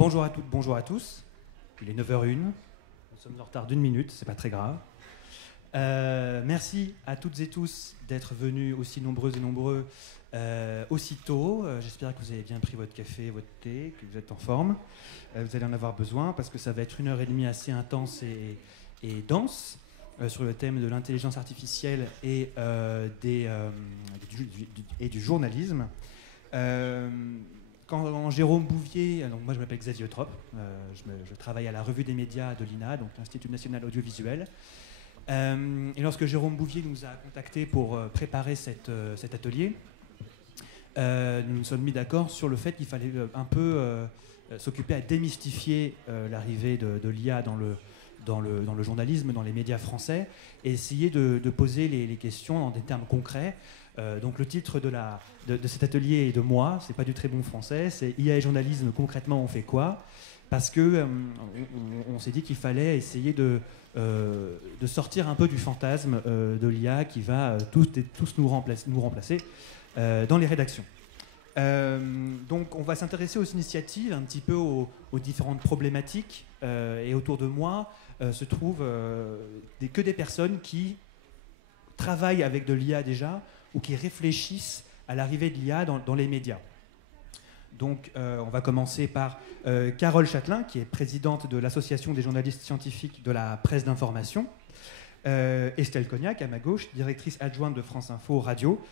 Bonjour à toutes, bonjour à tous. Il est 9h01. Nous sommes en retard d'une minute, c'est pas très grave. Merci à toutes et tous d'être venus aussi nombreuses et nombreux aussitôt. J'espère que vous avez bien pris votre café, votre thé, que vous êtes en forme. Vous allez en avoir besoin parce que ça va être 1h30 assez intense et dense sur le thème de l'intelligence artificielle et du journalisme. Quand Jérôme Bouvier, donc moi je m'appelle Xavier Eutrope, je travaille à la revue des médias de l'INA, donc l'Institut national audiovisuel. Et lorsque Jérôme Bouvier nous a contactés pour préparer cet atelier, nous nous sommes mis d'accord sur le fait qu'il fallait un peu s'occuper à démystifier l'arrivée de l'IA dans le journalisme, dans les médias français, et essayer de poser les questions en des termes concrets. Donc le titre de cet atelier est de moi, c'est pas du très bon français, c'est IA et journalisme, concrètement on fait quoi? Parce que on s'est dit qu'il fallait essayer de sortir un peu du fantasme de l'IA qui va tous nous remplacer dans les rédactions. Donc on va s'intéresser aux initiatives, un petit peu aux différentes problématiques, et autour de moi se trouvent que des personnes qui travaillent avec de l'IA déjà, ou qui réfléchissent à l'arrivée de l'IA dans les médias. Donc on va commencer par Carole Châtelain, qui est présidente de l'Association des journalistes scientifiques de la presse d'information. Estelle Cognac, à ma gauche, directrice adjointe de France Info Radio,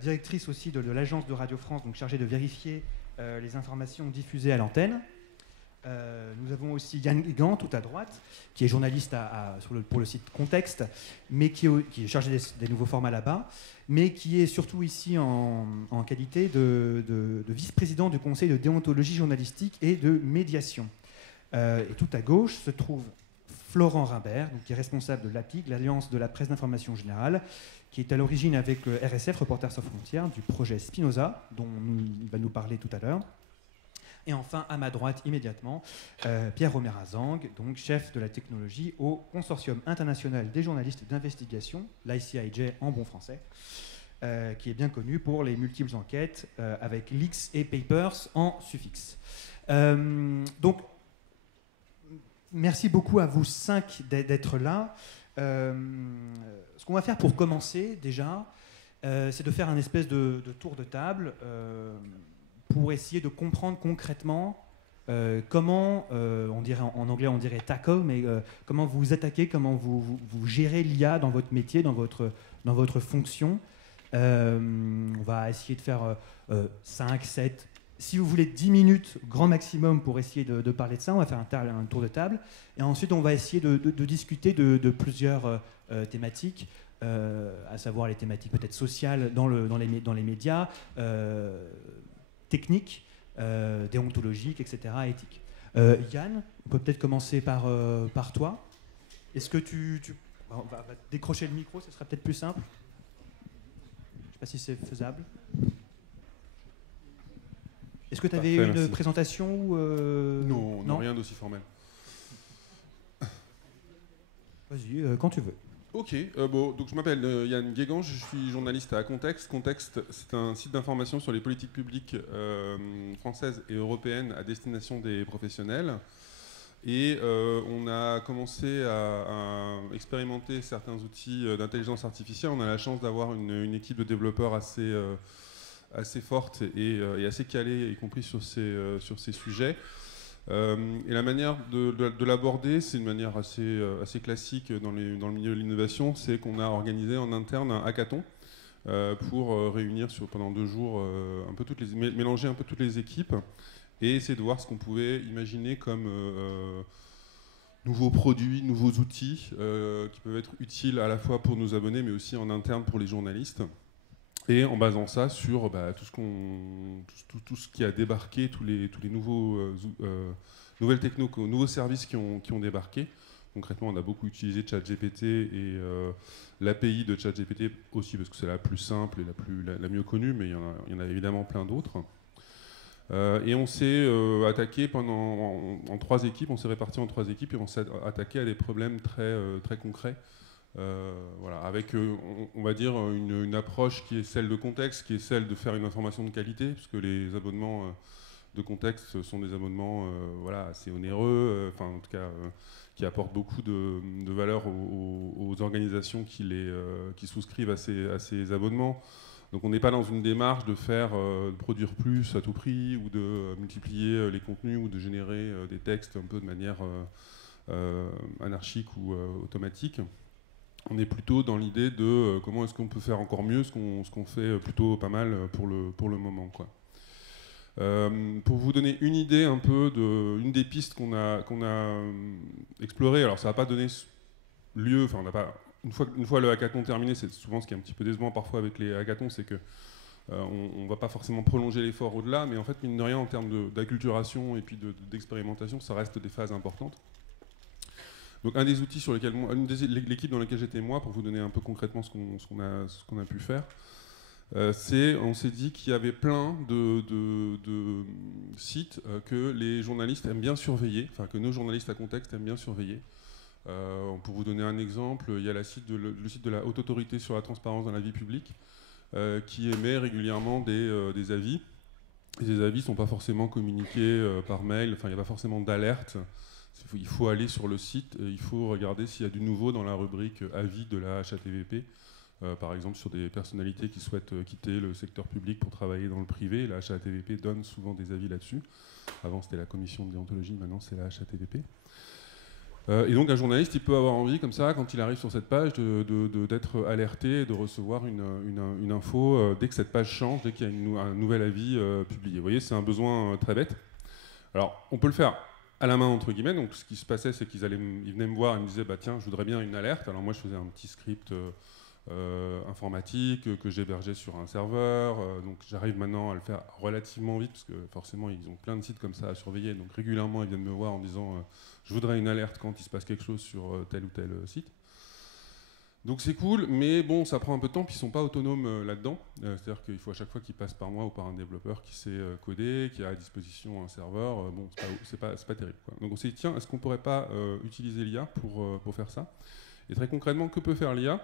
directrice aussi de l'agence de Radio France, donc chargée de vérifier les informations diffusées à l'antenne. Nous avons aussi Yann Guégan, tout à droite, qui est journaliste pour le site Contexte, mais qui est chargé des nouveaux formats là-bas, mais qui est surtout ici en qualité de vice-président du Conseil de déontologie journalistique et de médiation. Et tout à gauche se trouve Florent Rimbert, donc, qui est responsable de l'APIG, l'Alliance de la presse d'information générale, qui est à l'origine avec RSF, Reporters sans frontières, du projet Spinoza, dont il va nous parler tout à l'heure. Et enfin, à ma droite, immédiatement, Pierre Romerazang, donc chef de la technologie au Consortium international des journalistes d'investigation, l'ICIJ en bon français, qui est bien connu pour les multiples enquêtes avec Leaks et Papers en suffixe. Donc, merci beaucoup à vous 5 d'être là. Ce qu'on va faire pour commencer, déjà, c'est de faire un espèce de tour de table pour essayer de comprendre concrètement comment, on dirait, en anglais on dirait tackle, mais comment vous attaquez, comment vous gérez l'IA dans votre métier, dans votre fonction. On va essayer de faire 5, 7, si vous voulez 10 minutes, grand maximum, pour essayer de parler de ça. On va faire un tour de table. Et ensuite, on va essayer de discuter de plusieurs thématiques, à savoir les thématiques peut-être sociales dans les médias, techniques, déontologiques, etc., éthiques. Yann, on peut peut-être commencer par toi. Est-ce que on va décrocher le micro, ce sera peut-être plus simple. Je ne sais pas si c'est faisable. Est-ce que tu avais une présentation Non, rien d'aussi formel. Vas-y, quand tu veux. Ok, donc je m'appelle Yann Guégan, je suis journaliste à Contexte. Contexte, c'est un site d'information sur les politiques publiques françaises et européennes à destination des professionnels. Et on a commencé à expérimenter certains outils d'intelligence artificielle. On a la chance d'avoir une équipe de développeurs assez forte et assez calée, y compris sur ces sujets. Et la manière de l'aborder, c'est une manière assez classique dans le milieu de l'innovation, c'est qu'on a organisé en interne un hackathon pour réunir pendant 2 jours, mélanger un peu toutes les équipes et essayer de voir ce qu'on pouvait imaginer comme nouveaux produits, nouveaux outils qui peuvent être utiles à la fois pour nos abonnés, mais aussi en interne pour les journalistes. Et en basant ça sur tout ce qui a débarqué, tous les nouvelles technos, nouveaux services qui ont débarqué. Concrètement, on a beaucoup utilisé ChatGPT et l'API de ChatGPT aussi parce que c'est la plus simple et la mieux connue, mais il y en a évidemment plein d'autres. Et on s'est attaqué en 3 équipes, on s'est répartis en 3 équipes et on s'est attaqué à des problèmes très concrets. Voilà, avec, on va dire, une approche qui est celle de Contexte, qui est celle de faire une information de qualité, puisque les abonnements de contexte sont des abonnements voilà, assez onéreux, enfin en tout cas qui apportent beaucoup de valeur aux organisations qui souscrivent à ces abonnements. Donc on n'est pas dans une démarche de de produire plus à tout prix ou de multiplier les contenus ou de générer des textes un peu de manière anarchique ou automatique. On est plutôt dans l'idée de comment est-ce qu'on peut faire encore mieux ce qu'on fait plutôt pas mal pour le moment, quoi. Pour vous donner une idée un peu une des pistes qu'on a explorées, alors ça n'a pas donné lieu, enfin on n'a pas, une fois le hackathon terminé, c'est souvent ce qui est un petit peu décevant parfois avec les hackathons, c'est que on ne va pas forcément prolonger l'effort au-delà, mais en fait mine de rien en termes d'acculturation et puis d'expérimentation, ça reste des phases importantes. Donc un des outils sur lesquels l'équipe dans laquelle j'étais moi, pour vous donner un peu concrètement ce qu'on a pu faire, on s'est dit qu'il y avait plein de sites que les journalistes aiment bien surveiller, enfin que nos journalistes à contexte aiment bien surveiller. Pour vous donner un exemple, il y a le site de la Haute Autorité sur la transparence dans la vie publique qui émet régulièrement des avis. Et ces avis ne sont pas forcément communiqués par mail, enfin il n'y a pas forcément d'alerte. Il faut aller sur le site et il faut regarder s'il y a du nouveau dans la rubrique avis de la HATVP. Par exemple sur des personnalités qui souhaitent quitter le secteur public pour travailler dans le privé. La HATVP donne souvent des avis là-dessus. Avant c'était la commission de déontologie, maintenant c'est la HATVP. Et donc un journaliste, il peut avoir envie, comme ça, quand il arrive sur cette page, d'être alerté et de recevoir une info dès que cette page change, dès qu'il y a un nouvel avis publié. Vous voyez, c'est un besoin très bête. Alors, on peut le faire à la main, entre guillemets. Donc ce qui se passait, c'est qu'ils venaient me voir et me disaient bah, « Tiens, je voudrais bien une alerte ». Alors moi, je faisais un petit script informatique que j'hébergeais sur un serveur. Donc j'arrive maintenant à le faire relativement vite, parce que forcément, ils ont plein de sites comme ça à surveiller. Donc régulièrement, ils viennent me voir en disant je voudrais une alerte quand il se passe quelque chose sur tel ou tel site. Donc c'est cool, mais bon, ça prend un peu de temps, puis ils ne sont pas autonomes là-dedans. C'est-à-dire qu'il faut à chaque fois qu'ils passent par moi ou par un développeur qui sait coder, qui a à disposition un serveur. Bon, c'est pas terrible, quoi. Donc on s'est dit, tiens, est-ce qu'on ne pourrait pas utiliser l'IA pour faire ça? Et très concrètement, que peut faire l'IA?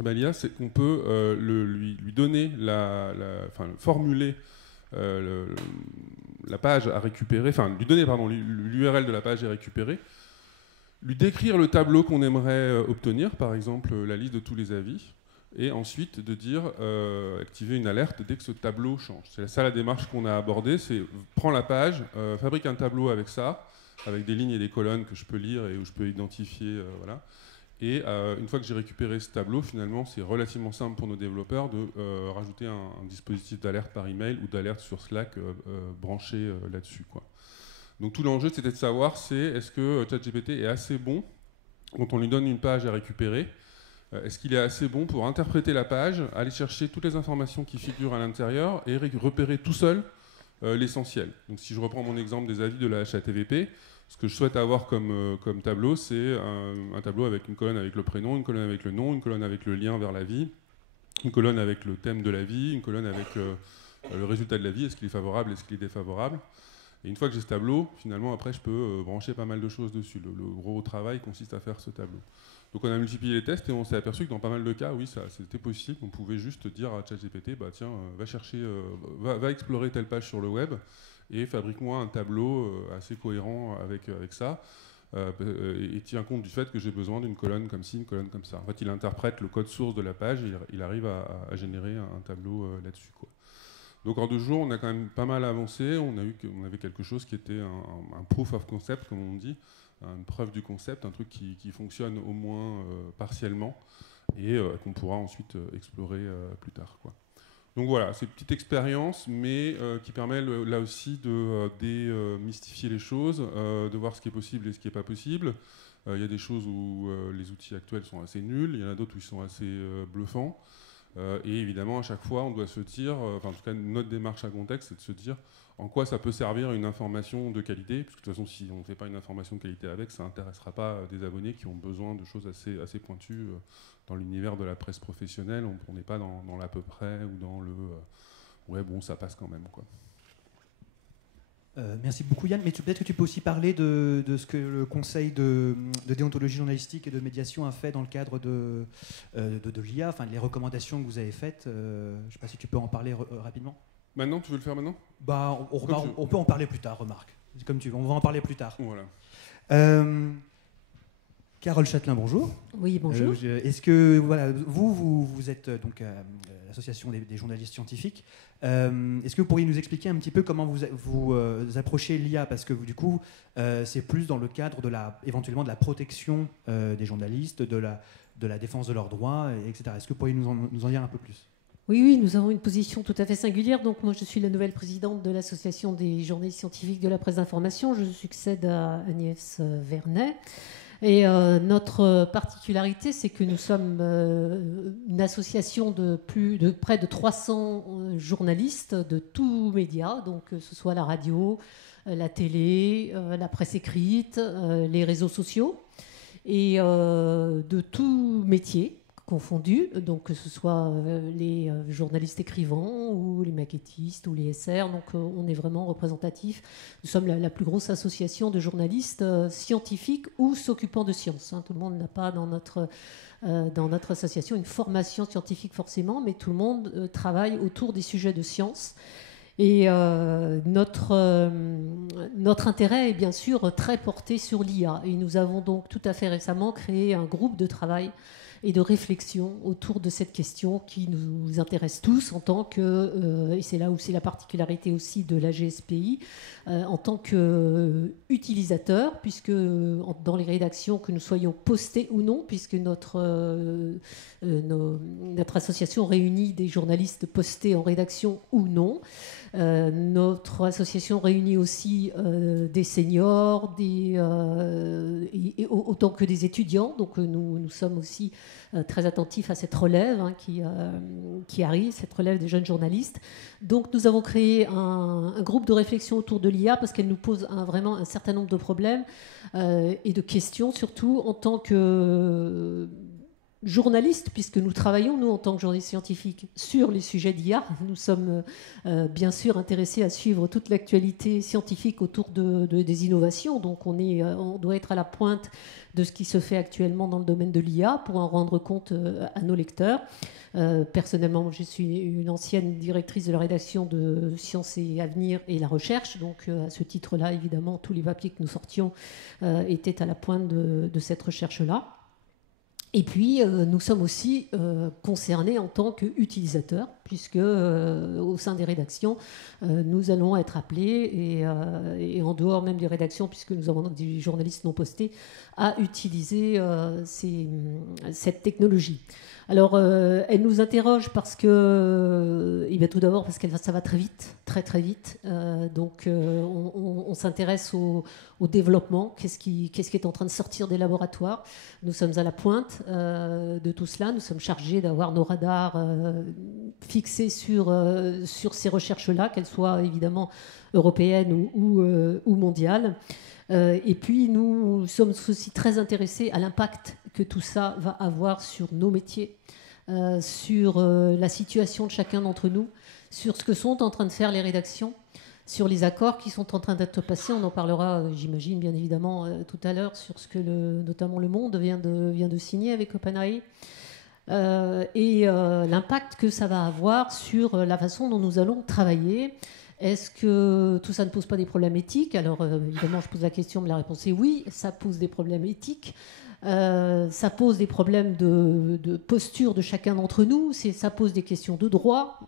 Ben, l'IA, c'est qu'on peut lui donner, formuler la page à récupérer, enfin lui donner l'URL de la page à récupérer, lui décrire le tableau qu'on aimerait obtenir, par exemple la liste de tous les avis, et ensuite de dire activer une alerte dès que ce tableau change. C'est ça la démarche qu'on a abordée, c'est prends la page, fabrique un tableau avec ça, avec des lignes et des colonnes que je peux lire et où je peux identifier, voilà. Et une fois que j'ai récupéré ce tableau, finalement, c'est relativement simple pour nos développeurs de rajouter un dispositif d'alerte par email ou d'alerte sur Slack branché là-dessus, quoi. Donc tout l'enjeu, c'était de savoir est-ce que ChatGPT est assez bon quand on lui donne une page à récupérer. Est-ce qu'il est assez bon pour interpréter la page, aller chercher toutes les informations qui figurent à l'intérieur et repérer tout seul l'essentiel. Donc si je reprends mon exemple des avis de la HATVP, ce que je souhaite avoir comme tableau, c'est un tableau avec une colonne avec le prénom, une colonne avec le nom, une colonne avec le lien vers l'avis, une colonne avec le thème de l'avis, une colonne avec le résultat de l'avis, est-ce qu'il est favorable, est-ce qu'il est défavorable. Et une fois que j'ai ce tableau, finalement, après, je peux brancher pas mal de choses dessus. Le gros travail consiste à faire ce tableau. Donc on a multiplié les tests et on s'est aperçu que dans pas mal de cas, oui, c'était possible. On pouvait juste dire à ChatGPT, bah, tiens, va explorer telle page sur le web et fabrique-moi un tableau assez cohérent avec ça. Et tient compte du fait que j'ai besoin d'une colonne comme ci, une colonne comme ça. En fait, il interprète le code source de la page et il arrive à générer un tableau là-dessus, quoi. Donc en 2 jours, on a quand même pas mal avancé. On avait quelque chose qui était un proof of concept, comme on dit, une preuve du concept, un truc qui fonctionne au moins partiellement et qu'on pourra ensuite explorer plus tard, quoi. Donc voilà, c'est une petite expérience, mais qui permet là aussi de démystifier les choses, de voir ce qui est possible et ce qui n'est pas possible. Il y a des choses où les outils actuels sont assez nuls, il y en a d'autres où ils sont assez bluffants. Et évidemment, à chaque fois, on doit se dire, enfin en tout cas notre démarche à contexte, c'est de se dire en quoi ça peut servir une information de qualité, puisque de toute façon, si on ne fait pas une information de qualité avec, ça n'intéressera pas des abonnés qui ont besoin de choses assez pointues dans l'univers de la presse professionnelle. On n'est pas dans l'à peu près ou dans le ouais, bon, ça passe quand même, quoi. Merci beaucoup Yann, mais peut-être que tu peux aussi parler de ce que le Conseil de déontologie journalistique et de médiation a fait dans le cadre de l'IA, enfin les recommandations que vous avez faites. Je ne sais pas si tu peux en parler rapidement. Maintenant, tu veux le faire maintenant? On peut en parler plus tard, remarque. Comme tu veux, on va en parler plus tard. Voilà. Carole Châtelain, bonjour. Oui, bonjour. Est-ce que vous êtes donc l'association des journalistes scientifiques. Est-ce que vous pourriez nous expliquer un petit peu comment vous approchez l'IA, parce que du coup c'est plus dans le cadre éventuellement de la protection des journalistes, de la défense de leurs droits, etc. Est-ce que vous pourriez nous en dire un peu plus? Oui, nous avons une position tout à fait singulière. Donc moi, je suis la nouvelle présidente de l'association des journalistes scientifiques de la presse d'information. Je succède à Agnès Vernet. Et notre particularité, c'est que nous sommes une association de près de 300 journalistes de tous médias, donc que ce soit la radio, la télé, la presse écrite, les réseaux sociaux, et de tout métier confondus, donc que ce soit les journalistes écrivants ou les maquettistes ou les SR, donc on est vraiment représentatif. Nous sommes la plus grosse association de journalistes scientifiques ou s'occupant de sciences. Tout le monde n'a pas dans notre association une formation scientifique forcément, mais tout le monde travaille autour des sujets de sciences. Et notre intérêt est bien sûr très porté sur l'IA. Et nous avons donc tout à fait récemment créé un groupe de travail et de réflexion autour de cette question qui nous intéresse tous en tant que, et c'est là où c'est la particularité aussi de la GSPI, en tant qu'utilisateur, puisque dans les rédactions, que nous soyons postés ou non, puisque notre association réunit des journalistes postés en rédaction ou non. Notre association réunit aussi des seniors, autant que des étudiants. Donc nous sommes aussi très attentifs à cette relève qui arrive, cette relève des jeunes journalistes. Donc nous avons créé un groupe de réflexion autour de l'IA parce qu'elle nous pose vraiment un certain nombre de problèmes et de questions, surtout en tant que journalistes, puisque nous travaillons, nous, en tant que journalistes scientifiques, sur les sujets d'IA. Nous sommes bien sûr intéressés à suivre toute l'actualité scientifique autour des innovations. Donc on doit être à la pointe de ce qui se fait actuellement dans le domaine de l'IA pour en rendre compte à nos lecteurs. Personnellement, je suis une ancienne directrice de la rédaction de Sciences et Avenir et la Recherche. Donc à ce titre-là, évidemment, tous les papiers que nous sortions étaient à la pointe de cette recherche-là. Et puis, nous sommes aussi concernés en tant qu'utilisateurs, puisque au sein des rédactions, nous allons être appelés, et en dehors même des rédactions, puisque nous avons des journalistes non postés, à utiliser cette technologie. Alors, elle nous interroge parce que, tout d'abord parce que ça va très vite, très très vite. Donc, on s'intéresse au développement, qu'est-ce qui est en train de sortir des laboratoires. Nous sommes à la pointe de tout cela. Nous sommes chargés d'avoir nos radars fixés sur ces recherches-là, qu'elles soient évidemment européennes ou mondiales. Et puis, nous sommes aussi très intéressés à l'impact que tout ça va avoir sur nos métiers, sur la situation de chacun d'entre nous, sur ce que sont en train de faire les rédactions, sur les accords qui sont en train d'être passés. On en parlera, j'imagine, bien évidemment, tout à l'heure, sur ce que notamment Le Monde vient de signer avec OpenAI. Et l'impact que ça va avoir sur la façon dont nous allons travailler. Est-ce que tout ça ne pose pas des problèmes éthiques? Alors, évidemment, je pose la question, mais la réponse est oui, ça pose des problèmes éthiques. Ça pose des problèmes de posture de chacun d'entre nous. Ça pose des questions de droit,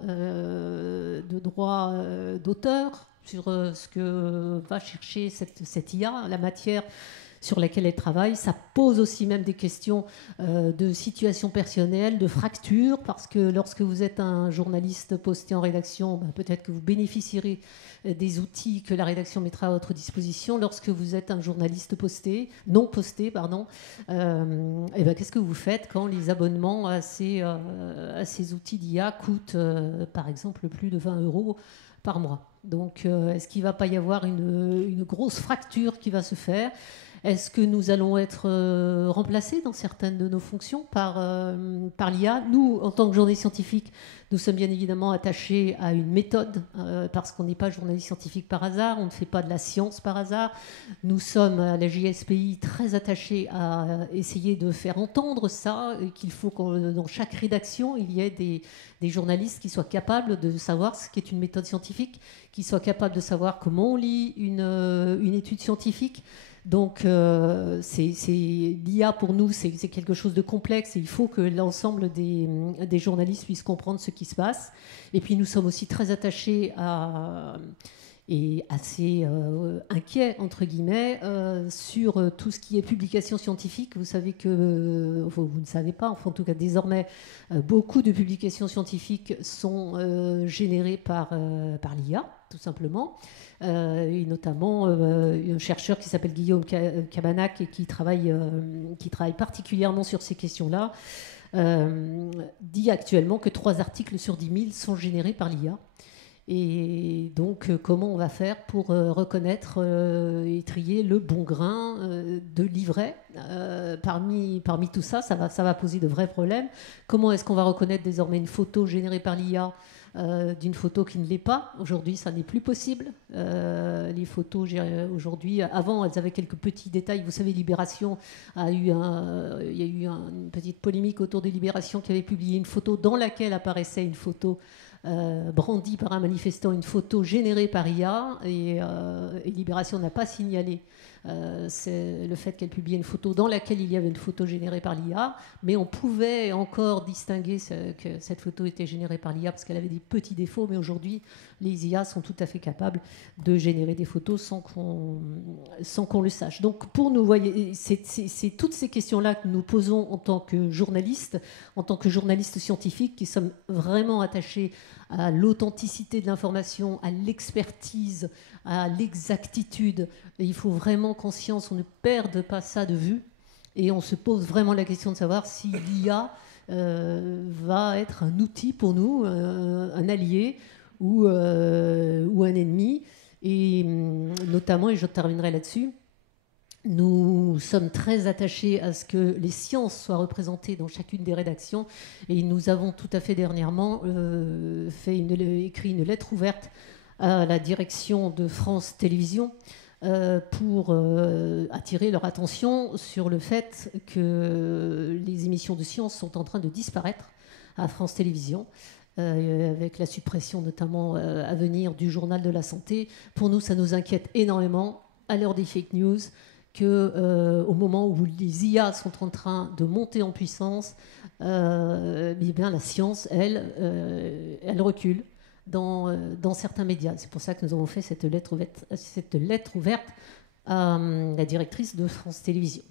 d'auteur, sur ce que va chercher cette IA, la matière sur laquelle elle travaille. Ça pose aussi même des questions de situation personnelle, de fracture, parce que lorsque vous êtes un journaliste posté en rédaction, peut-être que vous bénéficierez des outils que la rédaction mettra à votre disposition. Lorsque vous êtes un journaliste non posté, qu'est-ce que vous faites quand les abonnements à ces outils d'IA coûtent, par exemple, plus de 20 € par mois? Donc, est-ce qu'il ne va pas y avoir une grosse fracture qui va se faire? Est-ce que nous allons être remplacés dans certaines de nos fonctions par l'IA? Nous, en tant que journalistes scientifiques, nous sommes bien évidemment attachés à une méthode, parce qu'on n'est pas journaliste scientifique par hasard, on ne fait pas de la science par hasard. Nous sommes à la JSPI très attachés à essayer de faire entendre ça, et qu'il faut que dans chaque rédaction, il y ait des journalistes qui soient capables de savoir ce qu'est une méthode scientifique, qui soient capables de savoir comment on lit une étude scientifique. Donc l'IA pour nous c'est quelque chose de complexe et il faut que l'ensemble des journalistes puissent comprendre ce qui se passe. Et puis nous sommes aussi très attachés et assez inquiets entre guillemets sur tout ce qui est publication scientifique. Vous savez que vous ne savez pas, enfin en tout cas désormais beaucoup de publications scientifiques sont générées par l'IA tout simplement. Et notamment un chercheur qui s'appelle Guillaume Cabanac et qui travaille particulièrement sur ces questions-là, dit actuellement que 3 articles sur 10 000 sont générés par l'IA. Et donc, comment on va faire pour reconnaître et trier le bon grain de livret parmi tout ça, ça va poser de vrais problèmes. Comment est-ce qu'on va reconnaître désormais une photo générée par l'IA d'une photo qui ne l'est pas? Aujourd'hui, ça n'est plus possible. Les photos, aujourd'hui, avant, elles avaient quelques petits détails. Vous savez, Libération il y a eu une petite polémique autour de Libération qui avait publié une photo dans laquelle apparaissait une photo brandie par un manifestant, une photo générée par IA, et Libération n'a pas signalé c'est le fait qu'elle publiait une photo dans laquelle il y avait une photo générée par l'IA, mais on pouvait encore distinguer que cette photo était générée par l'IA parce qu'elle avait des petits défauts, mais aujourd'hui les IA sont tout à fait capables de générer des photos sans qu'on le sache. Donc pour nous, voyez, c'est toutes ces questions-là que nous posons en tant que journalistes scientifiques qui sommes vraiment attachés à l'authenticité de l'information, à l'expertise, à l'exactitude. Et il faut vraiment conscience, on ne perde pas ça de vue. Et on se pose vraiment la question de savoir si l'IA va être un outil pour nous, un allié ou un ennemi. Et notamment, et je terminerai là-dessus, nous sommes très attachés à ce que les sciences soient représentées dans chacune des rédactions et nous avons tout à fait dernièrement écrit une lettre ouverte à la direction de France Télévisions pour attirer leur attention sur le fait que les émissions de sciences sont en train de disparaître à France Télévisions. Avec la suppression notamment à venir du journal de la santé. Pour nous, ça nous inquiète énormément à l'heure des fake news, qu'au moment où les IA sont en train de monter en puissance, eh bien, la science, elle recule dans certains médias. C'est pour ça que nous avons fait cette lettre ouverte à la directrice de France Télévisions.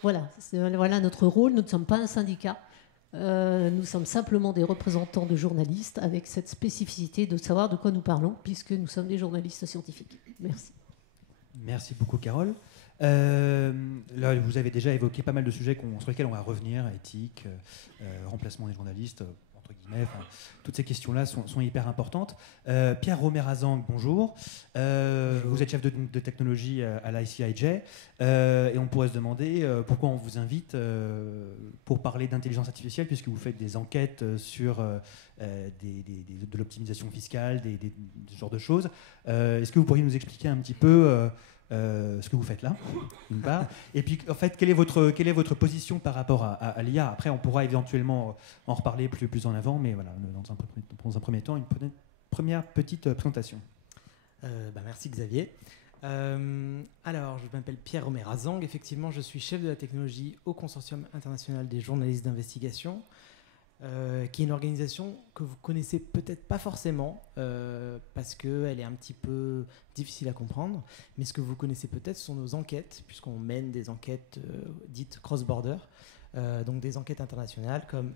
Voilà notre rôle. Nous ne sommes pas un syndicat. Nous sommes simplement des représentants de journalistes avec cette spécificité de savoir de quoi nous parlons, puisque nous sommes des journalistes scientifiques. Merci. Merci beaucoup, Carole. Là, vous avez déjà évoqué pas mal de sujets sur lesquels on va revenir, éthique, remplacement des journalistes, entre guillemets, toutes ces questions-là sont hyper importantes. Pierre Romerazang, bonjour. Bonjour. Vous êtes chef de technologie à l'ICIJ, et on pourrait se demander pourquoi on vous invite pour parler d'intelligence artificielle, puisque vous faites des enquêtes sur de l'optimisation fiscale, ce genre de choses. Est-ce que vous pourriez nous expliquer un petit peu ce que vous faites là, d'une part, et puis en fait quelle est votre position par rapport à l'IA? Après on pourra éventuellement en reparler plus en avant, mais voilà, dans un premier temps, une première petite présentation. Merci Xavier. Alors je m'appelle Pierre Romerazang, effectivement je suis chef de la technologie au Consortium international des journalistes d'investigation, qui est une organisation que vous connaissez peut-être pas forcément parce qu'elle est un petit peu difficile à comprendre, mais ce que vous connaissez peut-être sont nos enquêtes, puisqu'on mène des enquêtes dites cross-border, donc des enquêtes internationales comme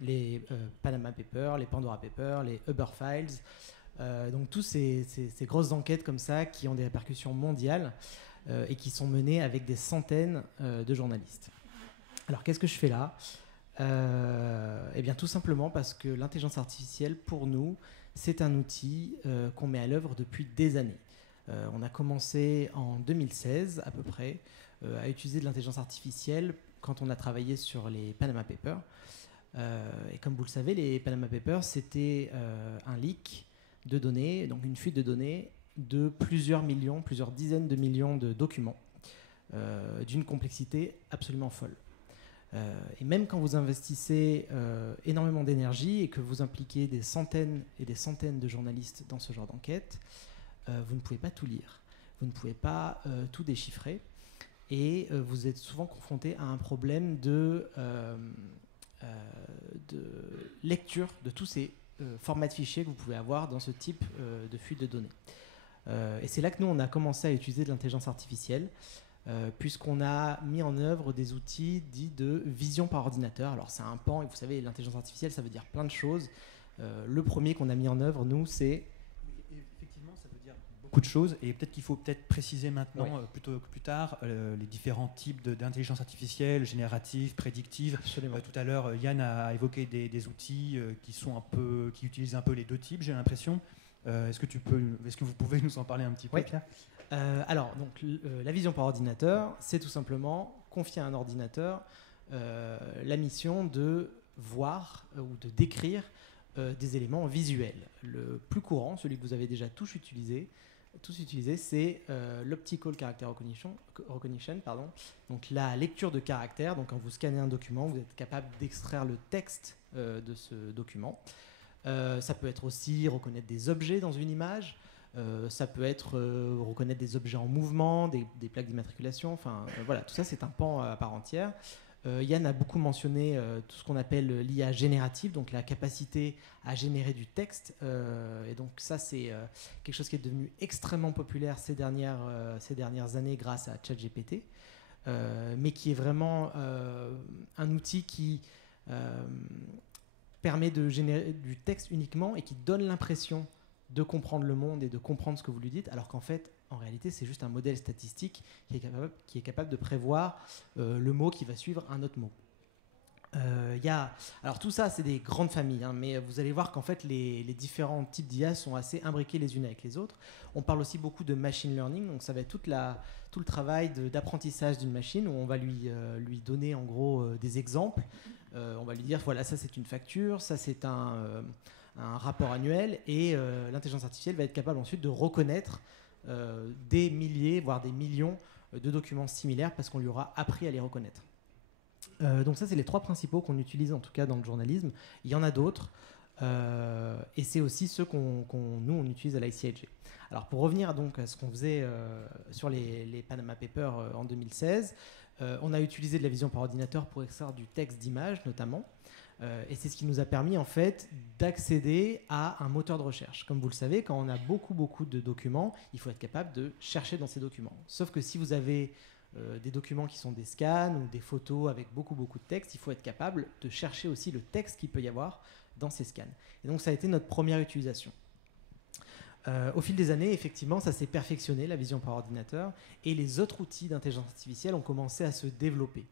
les Panama Papers, les Pandora Papers, les Uber Files, donc tous ces grosses enquêtes comme ça qui ont des répercussions mondiales et qui sont menées avec des centaines de journalistes. Alors qu'est-ce que je fais là ? Eh bien tout simplement parce que l'intelligence artificielle pour nous c'est un outil qu'on met à l'œuvre depuis des années. On a commencé en 2016 à peu près a utilisé de l'intelligence artificielle quand on a travaillé sur les Panama Papers. Et comme vous le savez, les Panama Papers, c'était un leak de données, donc une fuite de données de plusieurs millions, plusieurs dizaines de millions de documents, d'une complexité absolument folle. Et même quand vous investissez énormément d'énergie et que vous impliquez des centaines et des centaines de journalistes dans ce genre d'enquête, vous ne pouvez pas tout lire, vous ne pouvez pas tout déchiffrer, et vous êtes souvent confronté à un problème de lecture de tous ces formats de fichiers que vous pouvez avoir dans ce type de fuite de données. Et c'est là que nous, on a commencé à utiliser de l'intelligence artificielle, puisqu'on a mis en œuvre des outils dits de vision par ordinateur. Alors c'est un pan, et vous savez, l'intelligence artificielle, ça veut dire plein de choses. Le premier qu'on a mis en œuvre, nous, c'est... Effectivement, ça veut dire beaucoup de choses, et peut-être qu'il faut préciser maintenant, Oui. plutôt que plus tard, les différents types d'intelligence artificielle, générative, prédictive. Absolument. Tout à l'heure, Yann a évoqué des outils qui utilisent un peu les deux types, j'ai l'impression. Est-ce que vous pouvez nous en parler un petit peu, Oui. Pierre ? Alors, donc, la vision par ordinateur, c'est tout simplement confier à un ordinateur la mission de voir ou de décrire des éléments visuels. Le plus courant, celui que vous avez déjà tous utilisé, c'est l'optical character recognition, pardon. Donc la lecture de caractères. Donc quand vous scannez un document, vous êtes capable d'extraire le texte de ce document. Ça peut être aussi reconnaître des objets dans une image. Ça peut être reconnaître des objets en mouvement, des plaques d'immatriculation. Enfin, voilà, tout ça, c'est un pan à part entière. Yann a beaucoup mentionné tout ce qu'on appelle l'IA générative, donc la capacité à générer du texte. Et donc ça, c'est quelque chose qui est devenu extrêmement populaire ces dernières années grâce à ChatGPT, mais qui est vraiment un outil qui permet de générer du texte uniquement et qui donne l'impression de comprendre le monde et de comprendre ce que vous lui dites, alors qu'en fait, en réalité, c'est juste un modèle statistique qui est capable de prévoir le mot qui va suivre un autre mot. Alors tout ça, c'est des grandes familles, hein, mais vous allez voir qu'en fait, les différents types d'IA sont assez imbriqués les unes avec les autres. On parle aussi beaucoup de machine learning, donc ça va être tout le travail d'apprentissage d'une machine, où on va lui donner en gros des exemples. On va lui dire, voilà, ça c'est une facture, ça c'est un rapport annuel, et l'intelligence artificielle va être capable ensuite de reconnaître des milliers, voire des millions de documents similaires parce qu'on lui aura appris à les reconnaître. Donc ça, c'est les trois principaux qu'on utilise en tout cas dans le journalisme. Il y en a d'autres, et c'est aussi ceux nous on utilise à l'ICIJ. Alors pour revenir donc à ce qu'on faisait sur les Panama Papers en 2016, on a utilisé de la vision par ordinateur pour extraire du texte d'image notamment. Et c'est ce qui nous a permis en fait d'accéder à un moteur de recherche. Comme vous le savez, quand on a beaucoup de documents, il faut être capable de chercher dans ces documents. Sauf que si vous avez des documents qui sont des scans ou des photos avec beaucoup de texte, il faut être capable de chercher aussi le texte qu'il peut y avoir dans ces scans. Et donc ça a été notre première utilisation. Au fil des années, effectivement, ça s'est perfectionné, la vision par ordinateur, et les autres outils d'intelligence artificielle ont commencé à se développer.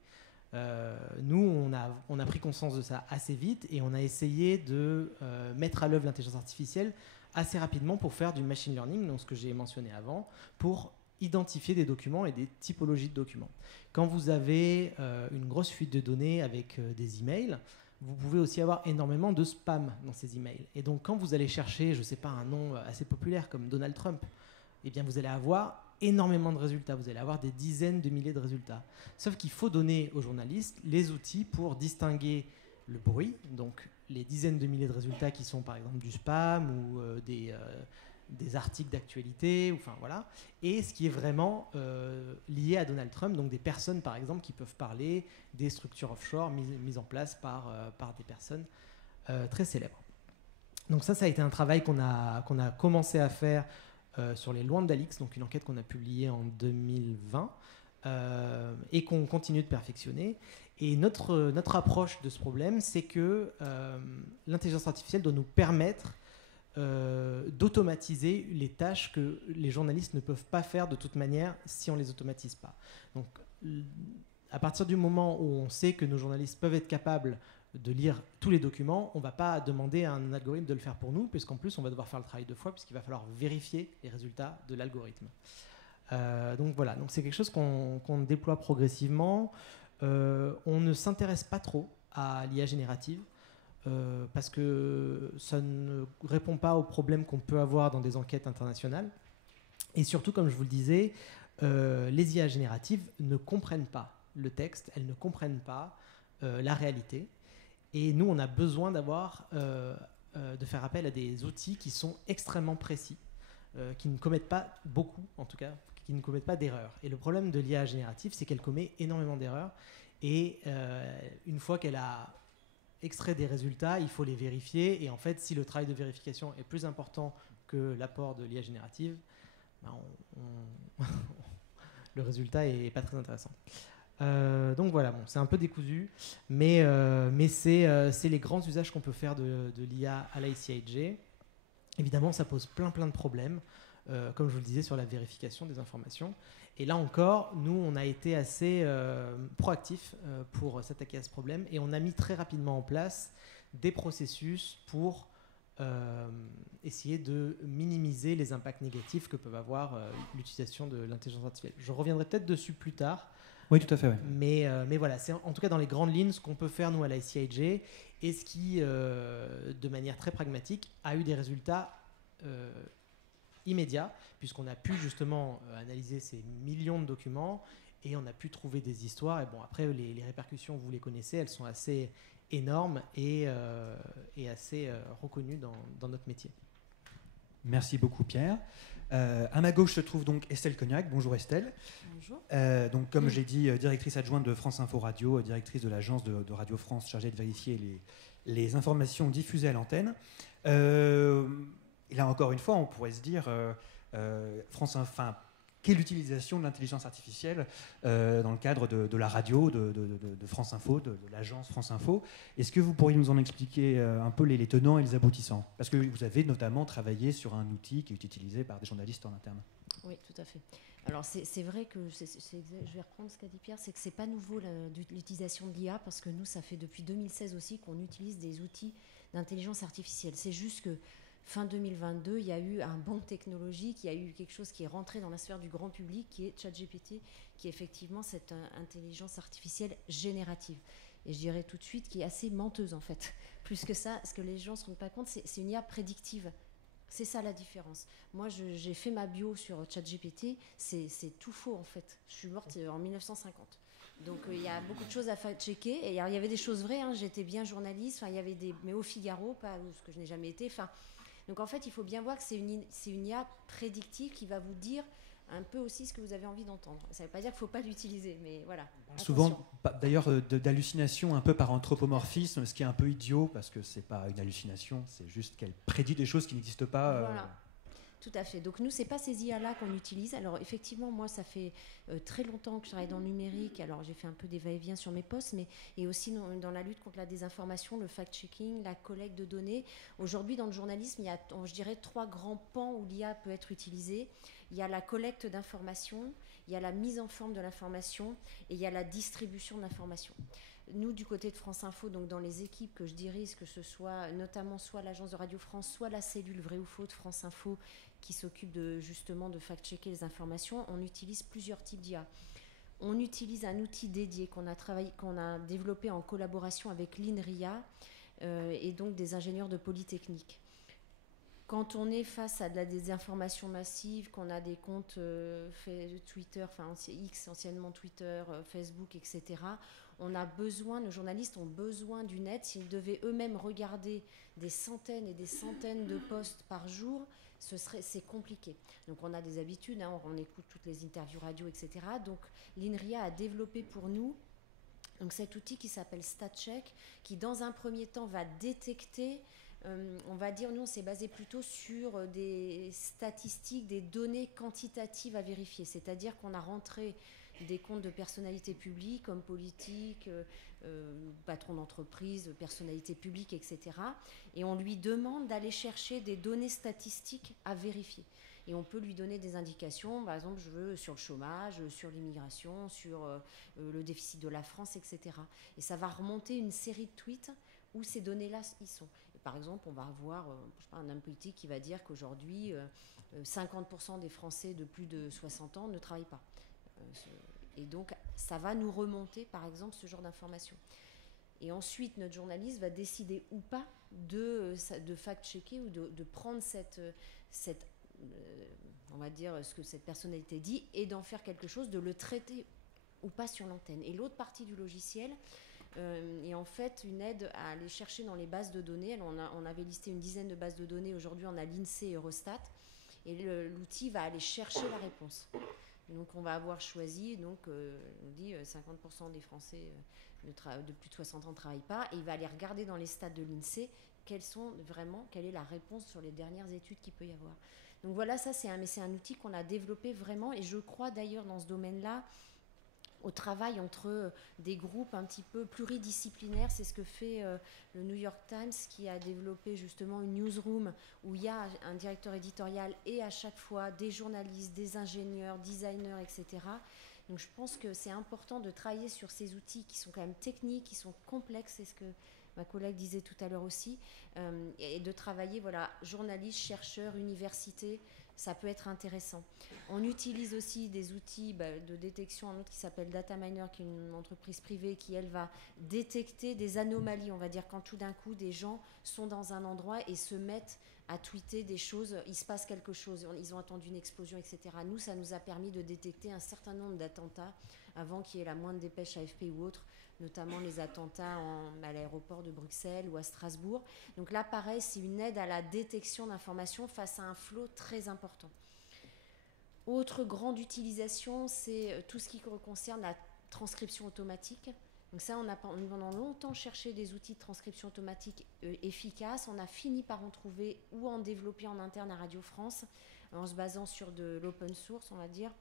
Nous, on a pris conscience de ça assez vite et on a essayé de mettre à l'œuvre l'intelligence artificielle assez rapidement pour faire du machine learning, donc ce que j'ai mentionné avant, pour identifier des documents et des typologies de documents. Quand vous avez une grosse fuite de données avec des emails, vous pouvez aussi avoir énormément de spam dans ces emails. Et donc, quand vous allez chercher, je ne sais pas, un nom assez populaire comme Donald Trump, eh bien, vous allez avoir énormément de résultats. Vous allez avoir des dizaines de milliers de résultats. Sauf qu'il faut donner aux journalistes les outils pour distinguer le bruit, donc les dizaines de milliers de résultats qui sont par exemple du spam ou des articles d'actualité, enfin voilà, et ce qui est vraiment lié à Donald Trump, donc des personnes par exemple qui peuvent parler des structures offshore mises en place par des personnes très célèbres. Donc ça a été un travail qu'on a commencé à faire sur les lois d'Alix, donc une enquête qu'on a publiée en 2020 et qu'on continue de perfectionner. Et notre approche de ce problème, c'est que l'intelligence artificielle doit nous permettre d'automatiser les tâches que les journalistes ne peuvent pas faire de toute manière si on ne les automatise pas. Donc, à partir du moment où on sait que nos journalistes peuvent être capables de lire tous les documents, on ne va pas demander à un algorithme de le faire pour nous, puisqu'en plus, on va devoir faire le travail deux fois, puisqu'il va falloir vérifier les résultats de l'algorithme. Donc voilà, donc c'est quelque chose qu'on déploie progressivement. On ne s'intéresse pas trop à l'IA générative parce que ça ne répond pas aux problèmes qu'on peut avoir dans des enquêtes internationales. Et surtout, comme je vous le disais, les IA génératives ne comprennent pas le texte, elles ne comprennent pas la réalité. Et nous, on a besoin de faire appel à des outils qui sont extrêmement précis, qui ne commettent pas beaucoup, en tout cas, qui ne commettent pas d'erreurs. Et le problème de l'IA générative, c'est qu'elle commet énormément d'erreurs. Et une fois qu'elle a extrait des résultats, il faut les vérifier. Et en fait, si le travail de vérification est plus important que l'apport de l'IA générative, ben le résultat n'est pas très intéressant. Donc voilà, bon, c'est un peu décousu, mais c'est les grands usages qu'on peut faire de l'IA à l'ICIJ. Évidemment, ça pose plein de problèmes, comme je vous le disais, sur la vérification des informations. Et là encore, nous, on a été assez proactifs pour s'attaquer à ce problème, et on a mis très rapidement en place des processus pour essayer de minimiser les impacts négatifs que peuvent avoir l'utilisation de l'intelligence artificielle. Je reviendrai peut-être dessus plus tard. Oui, tout à fait. Ouais. Mais voilà, c'est en tout cas dans les grandes lignes ce qu'on peut faire nous à l'ICIJ et ce qui, de manière très pragmatique, a eu des résultats immédiats, puisqu'on a pu justement analyser ces millions de documents et on a pu trouver des histoires. Et bon, après, les répercussions, vous les connaissez, elles sont assez énormes et assez reconnues dans notre métier. Merci beaucoup, Pierre. À ma gauche se trouve donc Estelle Cognac. Bonjour Estelle. Bonjour. Donc, comme j'ai dit, directrice adjointe de France Info Radio, directrice de l'agence de Radio France chargée de vérifier les informations diffusées à l'antenne. Et là, encore une fois, on pourrait se dire, quelle utilisation de l'intelligence artificielle dans le cadre de la radio, de France Info, de l'agence France Info. Est-ce que vous pourriez nous en expliquer un peu les tenants et les aboutissants? Parce que vous avez notamment travaillé sur un outil qui est utilisé par des journalistes en interne. Oui, tout à fait. Alors c'est vrai que, je vais reprendre ce qu'a dit Pierre, c'est que c'est pas nouveau l'utilisation de l'IA, parce que nous, ça fait depuis 2016 aussi qu'on utilise des outils d'intelligence artificielle. C'est juste que fin 2022, il y a eu un bond technologique, il y a eu quelque chose qui est rentré dans la sphère du grand public, qui est ChatGPT, qui est effectivement cette intelligence artificielle générative. Et je dirais tout de suite qui est assez menteuse en fait. Plus que ça, ce que les gens ne se rendent pas compte, c'est une IA prédictive. C'est ça la différence. Moi, j'ai fait ma bio sur ChatGPT, c'est tout faux en fait. Je suis morte en 1950. Donc il y a beaucoup de choses à fact-checker. Et il y avait des choses vraies, hein. J'étais bien journaliste, il y avait mais au Figaro, pas ce que je n'ai jamais été. Donc en fait, il faut bien voir que c'est une IA prédictive qui va vous dire un peu aussi ce que vous avez envie d'entendre. Ça ne veut pas dire qu'il ne faut pas l'utiliser, mais voilà. Souvent, d'ailleurs, d'hallucination un peu par anthropomorphisme, ce qui est un peu idiot, parce que ce n'est pas une hallucination, c'est juste qu'elle prédit des choses qui n'existent pas. Voilà. Tout à fait. Donc nous, c'est pas ces IA-là qu'on utilise. Alors effectivement, moi, ça fait très longtemps que je travaille dans le numérique. Alors j'ai fait un peu des va-et-vient sur mes postes, et aussi dans la lutte contre la désinformation, le fact-checking, la collecte de données. Aujourd'hui, dans le journalisme, il y a, je dirais, 3 grands pans où l'IA peut être utilisée. Il y a la collecte d'informations, il y a la mise en forme de l'information et il y a la distribution de l'information. Nous, du côté de France Info, donc dans les équipes que je dirige, que ce soit notamment soit l'agence de Radio France, soit la cellule Vrai ou Faux de France Info, qui s'occupe justement de fact-checker les informations, on utilise plusieurs types d'IA. On utilise un outil dédié qu'on a développé en collaboration avec l'INRIA et donc des ingénieurs de Polytechnique. Quand on est face à de la désinformation massive, qu'on a des comptes Twitter, X, anciennement Twitter, Facebook, etc., nos journalistes ont besoin d'une aide. S'ils devaient eux-mêmes regarder des centaines et des centaines de posts par jour, c'est compliqué. Donc on a des habitudes, hein, on écoute toutes les interviews radio, etc. Donc l'INRIA a développé pour nous cet outil qui s'appelle StatCheck, qui dans un premier temps va détecter, on va dire, nous on s'est basé plutôt sur des statistiques, des données quantitatives à vérifier, c'est-à-dire qu'on a rentré des comptes de personnalités publiques comme politiques, patrons d'entreprise, personnalités publiques, etc. Et on lui demande d'aller chercher des données statistiques à vérifier. Et on peut lui donner des indications, par exemple, je veux sur le chômage, sur l'immigration, sur le déficit de la France, etc. Et ça va remonter une série de tweets où ces données-là y sont. par exemple, on va avoir je sais pas, un homme politique qui va dire qu'aujourd'hui, 50% des Français de plus de 60 ans ne travaillent pas. Et donc, ça va nous remonter, par exemple, ce genre d'informations. Et ensuite, notre journaliste va décider ou pas de fact-checker ou de prendre on va dire, ce que cette personnalité dit et d'en faire quelque chose, de le traiter ou pas sur l'antenne. Et l'autre partie du logiciel est en fait une aide à aller chercher dans les bases de données. Alors on avait listé une dizaine de bases de données. Aujourd'hui, on a l'INSEE et Eurostat. Et l'outil va aller chercher la réponse. Donc on va avoir choisi, donc on dit 50% des Français de plus de 60 ans ne travaillent pas, et il va aller regarder dans les stats de l'INSEE quelle est la réponse sur les dernières études qu'il peut y avoir. Donc voilà, ça c'est un outil qu'on a développé vraiment, et je crois d'ailleurs dans ce domaine-là au travail entre des groupes un petit peu pluridisciplinaires. C'est ce que fait le New York Times, qui a développé justement une newsroom où il y a un directeur éditorial et à chaque fois des journalistes, des ingénieurs, designers, etc. Donc je pense que c'est important de travailler sur ces outils qui sont quand même techniques, qui sont complexes, c'est ce que ma collègue disait tout à l'heure aussi, et de travailler, voilà, journalistes, chercheurs, universités, ça peut être intéressant. On utilise aussi des outils de détection, un autre qui s'appelle Dataminer, qui est une entreprise privée qui, elle, va détecter des anomalies, on va dire, quand tout d'un coup, des gens sont dans un endroit et se mettent à tweeter des choses, il se passe quelque chose, ils ont attendu une explosion, etc. Nous, ça nous a permis de détecter un certain nombre d'attentats avant qu'il y ait la moindre dépêche AFP ou autre, notamment les attentats à l'aéroport de Bruxelles ou à Strasbourg. Donc là, pareil, c'est une aide à la détection d'informations face à un flot très important. Autre grande utilisation, c'est tout ce qui concerne la transcription automatique. Donc ça, on a pendant longtemps cherché des outils de transcription automatique efficaces. On a fini par en trouver ou en développer en interne à Radio France, en se basant sur de l'open source, on va dire.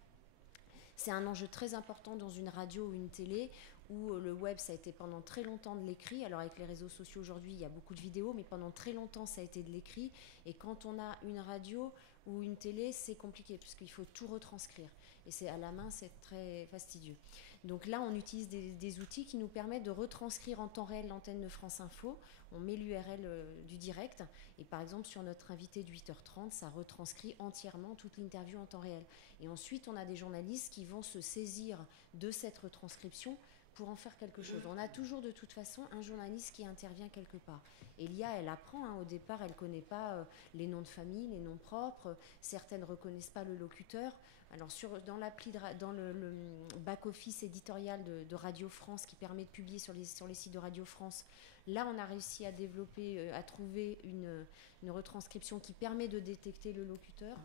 C'est un enjeu très important dans une radio ou une télé, où le web, ça a été pendant très longtemps de l'écrit. Alors avec les réseaux sociaux aujourd'hui, il y a beaucoup de vidéos, mais pendant très longtemps, ça a été de l'écrit. Et quand on a une radio ou une télé, c'est compliqué, puisqu'il faut tout retranscrire. Et c'est à la main, c'est très fastidieux. Donc là, on utilise des outils qui nous permettent de retranscrire en temps réel l'antenne de France Info. On met l'URL du direct. Et par exemple, sur notre invité de 8h30, ça retranscrit entièrement toute l'interview en temps réel. Et ensuite, on a des journalistes qui vont se saisir de cette retranscription pour en faire quelque chose. On a toujours de toute façon un journaliste qui intervient quelque part. Et l'IA, elle apprend, au départ, elle ne connaît pas les noms de famille, les noms propres, certaines ne reconnaissent pas le locuteur. Alors dans le back-office éditorial de Radio France, qui permet de publier sur les sites de Radio France, là on a réussi à développer, à trouver une retranscription qui permet de détecter le locuteur.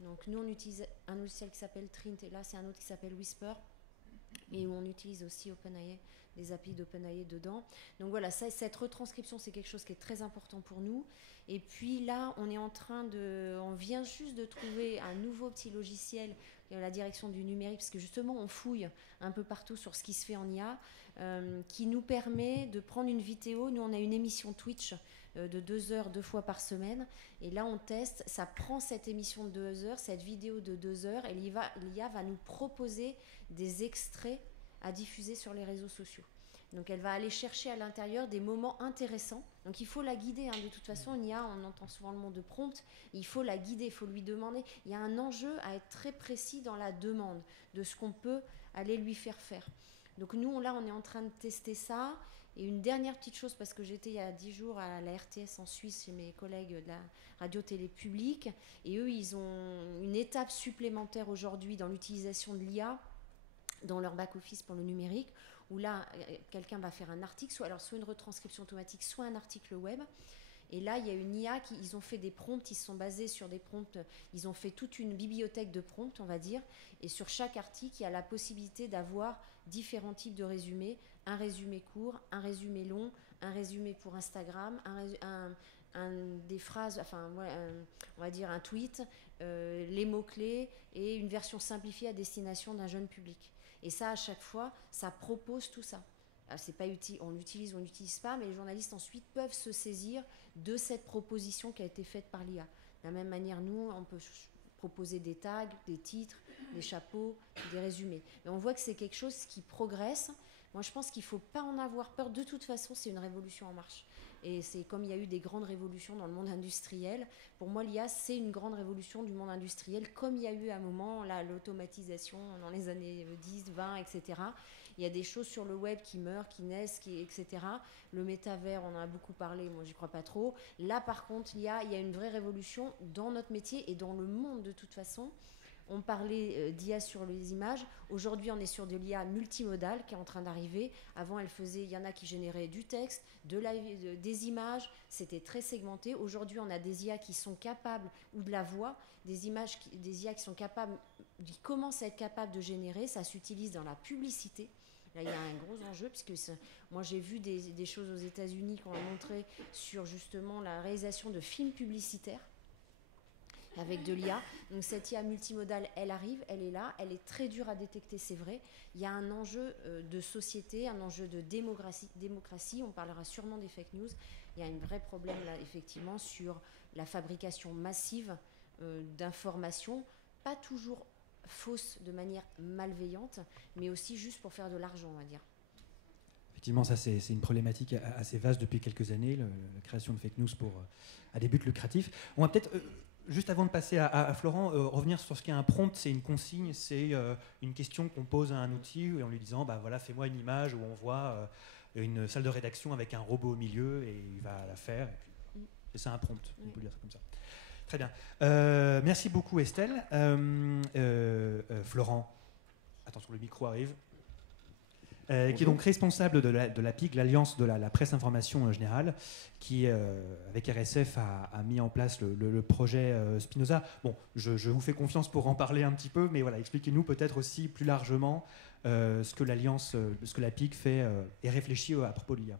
Donc nous on utilise un logiciel qui s'appelle Trint, et là c'est un autre qui s'appelle Whisper, et où on utilise aussi OpenAI, des API d'OpenAI dedans. Donc voilà, cette retranscription, c'est quelque chose qui est très important pour nous. Et puis là, on vient juste de trouver un nouveau petit logiciel à la direction du numérique, parce que justement, on fouille un peu partout sur ce qui se fait en IA, qui nous permet de prendre une vidéo. Nous, on a une émission Twitch de 2 heures, 2 fois par semaine. Et là, on teste, ça prend cette émission de 2 heures, cette vidéo de 2 heures, et l'IA va nous proposer des extraits à diffuser sur les réseaux sociaux. Donc elle va aller chercher à l'intérieur des moments intéressants. Donc il faut la guider, de toute façon, une IA, on entend souvent le mot de prompt, il faut la guider, il faut lui demander. Il y a un enjeu à être très précis dans la demande de ce qu'on peut aller lui faire faire. Donc nous, là, on est en train de tester ça. Et une dernière petite chose, parce que j'étais il y a 10 jours à la RTS en Suisse chez mes collègues de la radio-télé publique, et eux, ils ont une étape supplémentaire aujourd'hui dans l'utilisation de l'IA dans leur back-office pour le numérique, où là, quelqu'un va faire un article, soit une retranscription automatique, soit un article web. Et là, il y a une IA ils ont fait des prompts, ils se sont basés sur des prompts, ils ont fait toute une bibliothèque de prompts, on va dire, et sur chaque article, il y a la possibilité d'avoir différents types de résumés, un résumé court, un résumé long, un résumé pour Instagram, des phrases, on va dire un tweet, les mots-clés et une version simplifiée à destination d'un jeune public. Et ça, à chaque fois, ça propose tout ça. Alors, c'est pas utile, on l'utilise ou on l'utilise pas, mais les journalistes ensuite peuvent se saisir de cette proposition qui a été faite par l'IA. De la même manière, nous, on peut proposer des tags, des titres, des chapeaux, des résumés. Et on voit que c'est quelque chose qui progresse, Moi, je pense qu'il ne faut pas en avoir peur. De toute façon, c'est une révolution en marche. Et c'est comme il y a eu des grandes révolutions dans le monde industriel. Pour moi, l'IA, c'est une grande révolution du monde industriel, comme il y a eu à un moment l'automatisation dans les années 10, 20, etc. Il y a des choses sur le web qui meurent, qui naissent, etc. Le métavers, on en a beaucoup parlé, moi, j'y crois pas trop. Là, par contre, il y a une vraie révolution dans notre métier et dans le monde, de toute façon. On parlait d'IA sur les images. Aujourd'hui, on est sur de l'IA multimodale qui est en train d'arriver. Avant, il y en a qui généraient du texte, des images. C'était très segmenté. Aujourd'hui, on a des IA qui sont capables, ou de la voix, des IA qui sont capables, qui commencent à être capables de générer. Ça s'utilise dans la publicité. Là, il y a un gros enjeu, puisque moi, j'ai vu des choses aux États-Unis qu'on a montré sur justement la réalisation de films publicitaires avec de l'IA. Donc cette IA multimodale, elle arrive, elle est là, elle est très dure à détecter, c'est vrai. Il y a un enjeu de société, un enjeu de démocratie. On parlera sûrement des fake news. Il y a un vrai problème là, effectivement, sur la fabrication massive d'informations, pas toujours fausses de manière malveillante, mais aussi juste pour faire de l'argent, on va dire. Effectivement, ça c'est une problématique assez vaste depuis quelques années, la création de fake news à des buts lucratifs. On va peut-être... juste avant de passer à Florent, revenir sur ce qu'est un prompt, c'est une consigne, c'est une question qu'on pose à un outil en lui disant voilà, fais-moi une image où on voit une salle de rédaction avec un robot au milieu et il va la faire. Et puis, c'est ça un prompt, on peut dire ça comme ça. Très bien. Merci beaucoup Estelle. Florent, attention, le micro arrive. Qui est donc responsable de la PIG, l'Alliance de la presse information générale, qui, avec RSF, a mis en place le projet Spinoza. Bon, je vous fais confiance pour en parler un petit peu, mais voilà, expliquez-nous peut-être aussi plus largement ce que l'Alliance, ce que la PIG fait et réfléchit à propos de l'IA.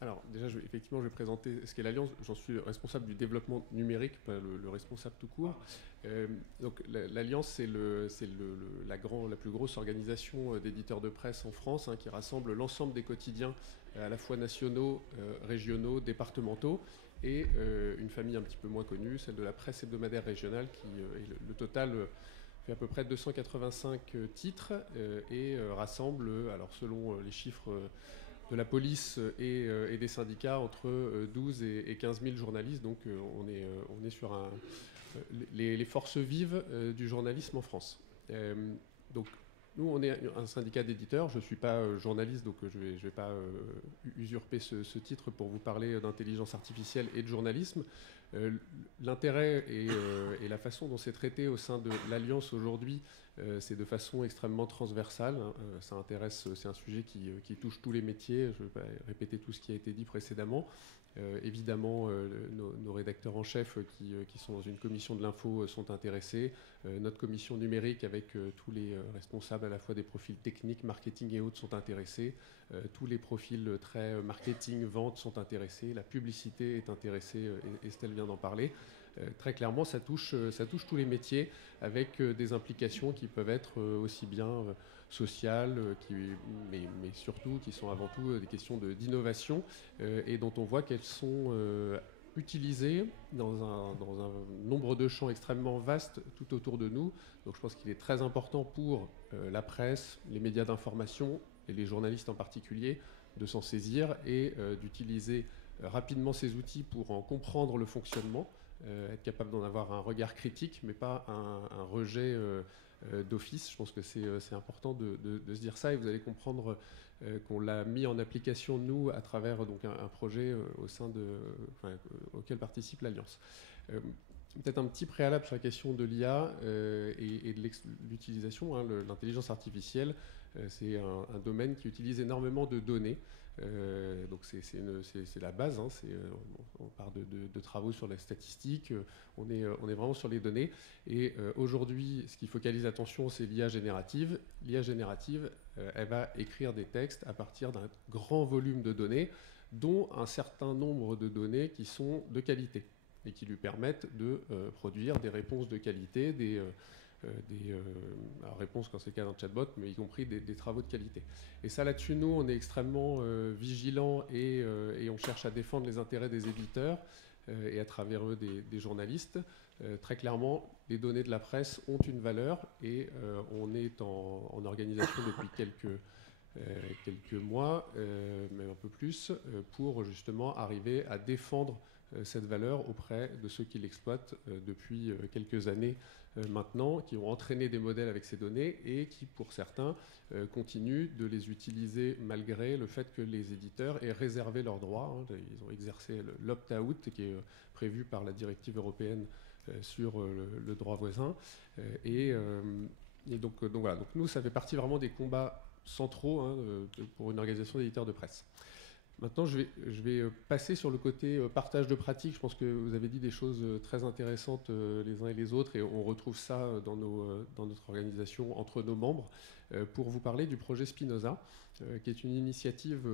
Alors déjà, effectivement, je vais présenter ce qu'est l'Alliance. J'en suis responsable du développement numérique, pas le responsable tout court. Donc l'Alliance, c'est la plus grosse organisation d'éditeurs de presse en France, qui rassemble l'ensemble des quotidiens à la fois nationaux, régionaux, départementaux, et une famille un petit peu moins connue, celle de la presse hebdomadaire régionale, qui le total fait à peu près 285 titres et rassemble, alors selon les chiffres de la police et des syndicats, entre 12 et 15 000 journalistes. Donc on est sur les forces vives du journalisme en France. Donc nous, on est un syndicat d'éditeurs. Je ne suis pas journaliste, donc je vais pas usurper ce titre pour vous parler d'intelligence artificielle et de journalisme. L'intérêt et la façon dont c'est traité au sein de l'Alliance aujourd'hui, c'est de façon extrêmement transversale. C'est un sujet qui touche tous les métiers. Je ne vais pas répéter tout ce qui a été dit précédemment. Évidemment, nos rédacteurs en chef qui sont dans une commission de l'info sont intéressés. Notre commission numérique avec tous les responsables à la fois des profils techniques, marketing et autres sont intéressés. Tous les profils très marketing, vente sont intéressés. La publicité est intéressée, Estelle vient d'en parler. Très clairement, ça touche tous les métiers avec des implications qui peuvent être aussi bien sociales, mais surtout qui sont avant tout des questions d'innovation et dont on voit qu'elles sont utilisées dans un nombre de champs extrêmement vaste tout autour de nous. Donc je pense qu'il est très important pour la presse, les médias d'information et les journalistes en particulier de s'en saisir et d'utiliser rapidement ces outils pour en comprendre le fonctionnement. Être capable d'en avoir un regard critique, mais pas un rejet d'office. Je pense que c'est important de se dire ça, et vous allez comprendre qu'on l'a mis en application, nous, à travers donc, un projet auquel participe l'Alliance. Peut-être un petit préalable sur la question de l'IA et de l'utilisation. L'intelligence artificielle, c'est un domaine qui utilise énormément de données. Donc c'est la base, on part de travaux sur la statistique, on est vraiment sur les données. Et aujourd'hui, ce qui focalise l'attention, c'est l'IA générative. L'IA générative, elle va écrire des textes à partir d'un grand volume de données, dont un certain nombre de données qui sont de qualité et qui lui permettent de produire des réponses de qualité, alors réponses quand c'est le cas d'un chatbot, mais y compris des travaux de qualité. Et ça, là-dessus, nous, on est extrêmement vigilants et on cherche à défendre les intérêts des éditeurs et à travers eux des journalistes. Très clairement, les données de la presse ont une valeur et on est en organisation depuis quelques mois, même un peu plus, pour justement arriver à défendre cette valeur auprès de ceux qui l'exploitent depuis quelques années maintenant, qui ont entraîné des modèles avec ces données et qui, pour certains, continuent de les utiliser malgré le fait que les éditeurs aient réservé leurs droits. Ils ont exercé l'opt-out qui est prévu par la directive européenne sur le droit voisin. Et donc voilà. Donc nous, ça fait partie vraiment des combats centraux pour une organisation d'éditeurs de presse. Maintenant, je vais passer sur le côté partage de pratiques. Je pense que vous avez dit des choses très intéressantes les uns et les autres, et on retrouve ça dans notre organisation, entre nos membres, pour vous parler du projet Spinoza, qui est une initiative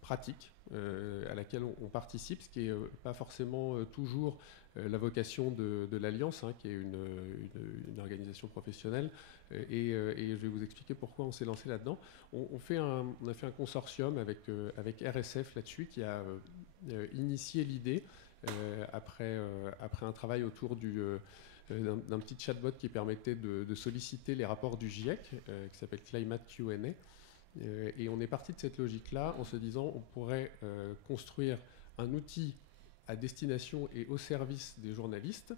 pratique à laquelle on participe, ce qui n'est pas forcément toujours la vocation de l'Alliance, qui est une organisation professionnelle, et je vais vous expliquer pourquoi on s'est lancé là-dedans. On a fait un consortium avec RSF là-dessus, qui a initié l'idée après un travail autour d'un petit chatbot qui permettait de solliciter les rapports du GIEC, qui s'appelle Climate Q&A. Et on est parti de cette logique-là en se disant on pourrait construire un outil à destination et au service des journalistes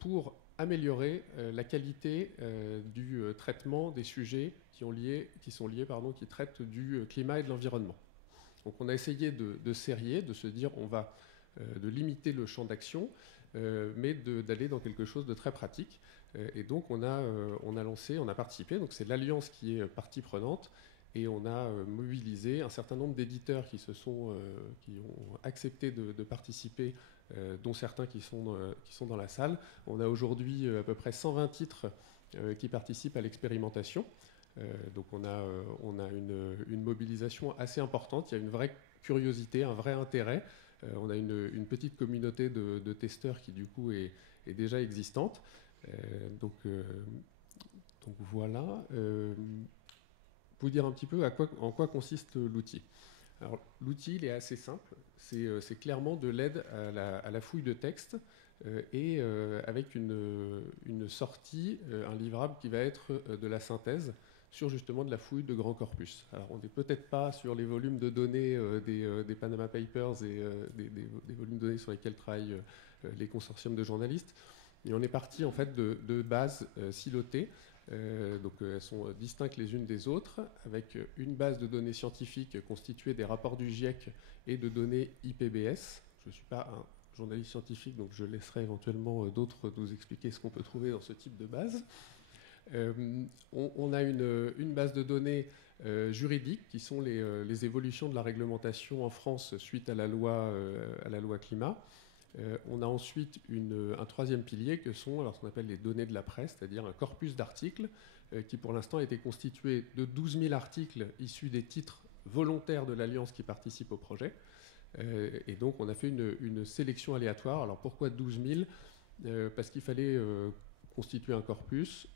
pour améliorer la qualité du traitement des sujets qui traitent du climat et de l'environnement. Donc on a essayé de serrer, de se dire on va de limiter le champ d'action, mais d'aller dans quelque chose de très pratique. Et donc on a participé, donc c'est l'Alliance qui est partie prenante, et on a mobilisé un certain nombre d'éditeurs qui ont accepté de participer, dont certains qui sont dans la salle. On a aujourd'hui à peu près 120 titres qui participent à l'expérimentation. Donc on a une mobilisation assez importante. Il y a une vraie curiosité, un vrai intérêt. On a une petite communauté de testeurs qui du coup est déjà existante. Donc voilà. Vous dire un petit peu en quoi consiste l'outil. Alors l'outil, il est assez simple. C'est clairement de l'aide à la fouille de texte et avec une sortie, un livrable qui va être de la synthèse sur justement de la fouille de grands corpus. Alors on n'est peut-être pas sur les volumes de données des Panama Papers et des volumes de données sur lesquels travaillent les consortiums de journalistes, mais on est parti en fait de bases silotées. Donc elles sont distinctes les unes des autres, avec une base de données scientifiques constituée des rapports du GIEC et de données IPBES. Je ne suis pas un journaliste scientifique, donc je laisserai éventuellement d'autres nous expliquer ce qu'on peut trouver dans ce type de base. On a une base de données juridiques qui sont les évolutions de la réglementation en France suite à la loi climat. On a ensuite un troisième pilier que sont ce qu'on appelle les données de la presse, c'est-à-dire un corpus d'articles qui pour l'instant a été constitué de 12 000 articles issus des titres volontaires de l'Alliance qui participent au projet. Et donc on a fait une sélection aléatoire. Alors pourquoi 12 000 Parce qu'il fallait constituer un corpus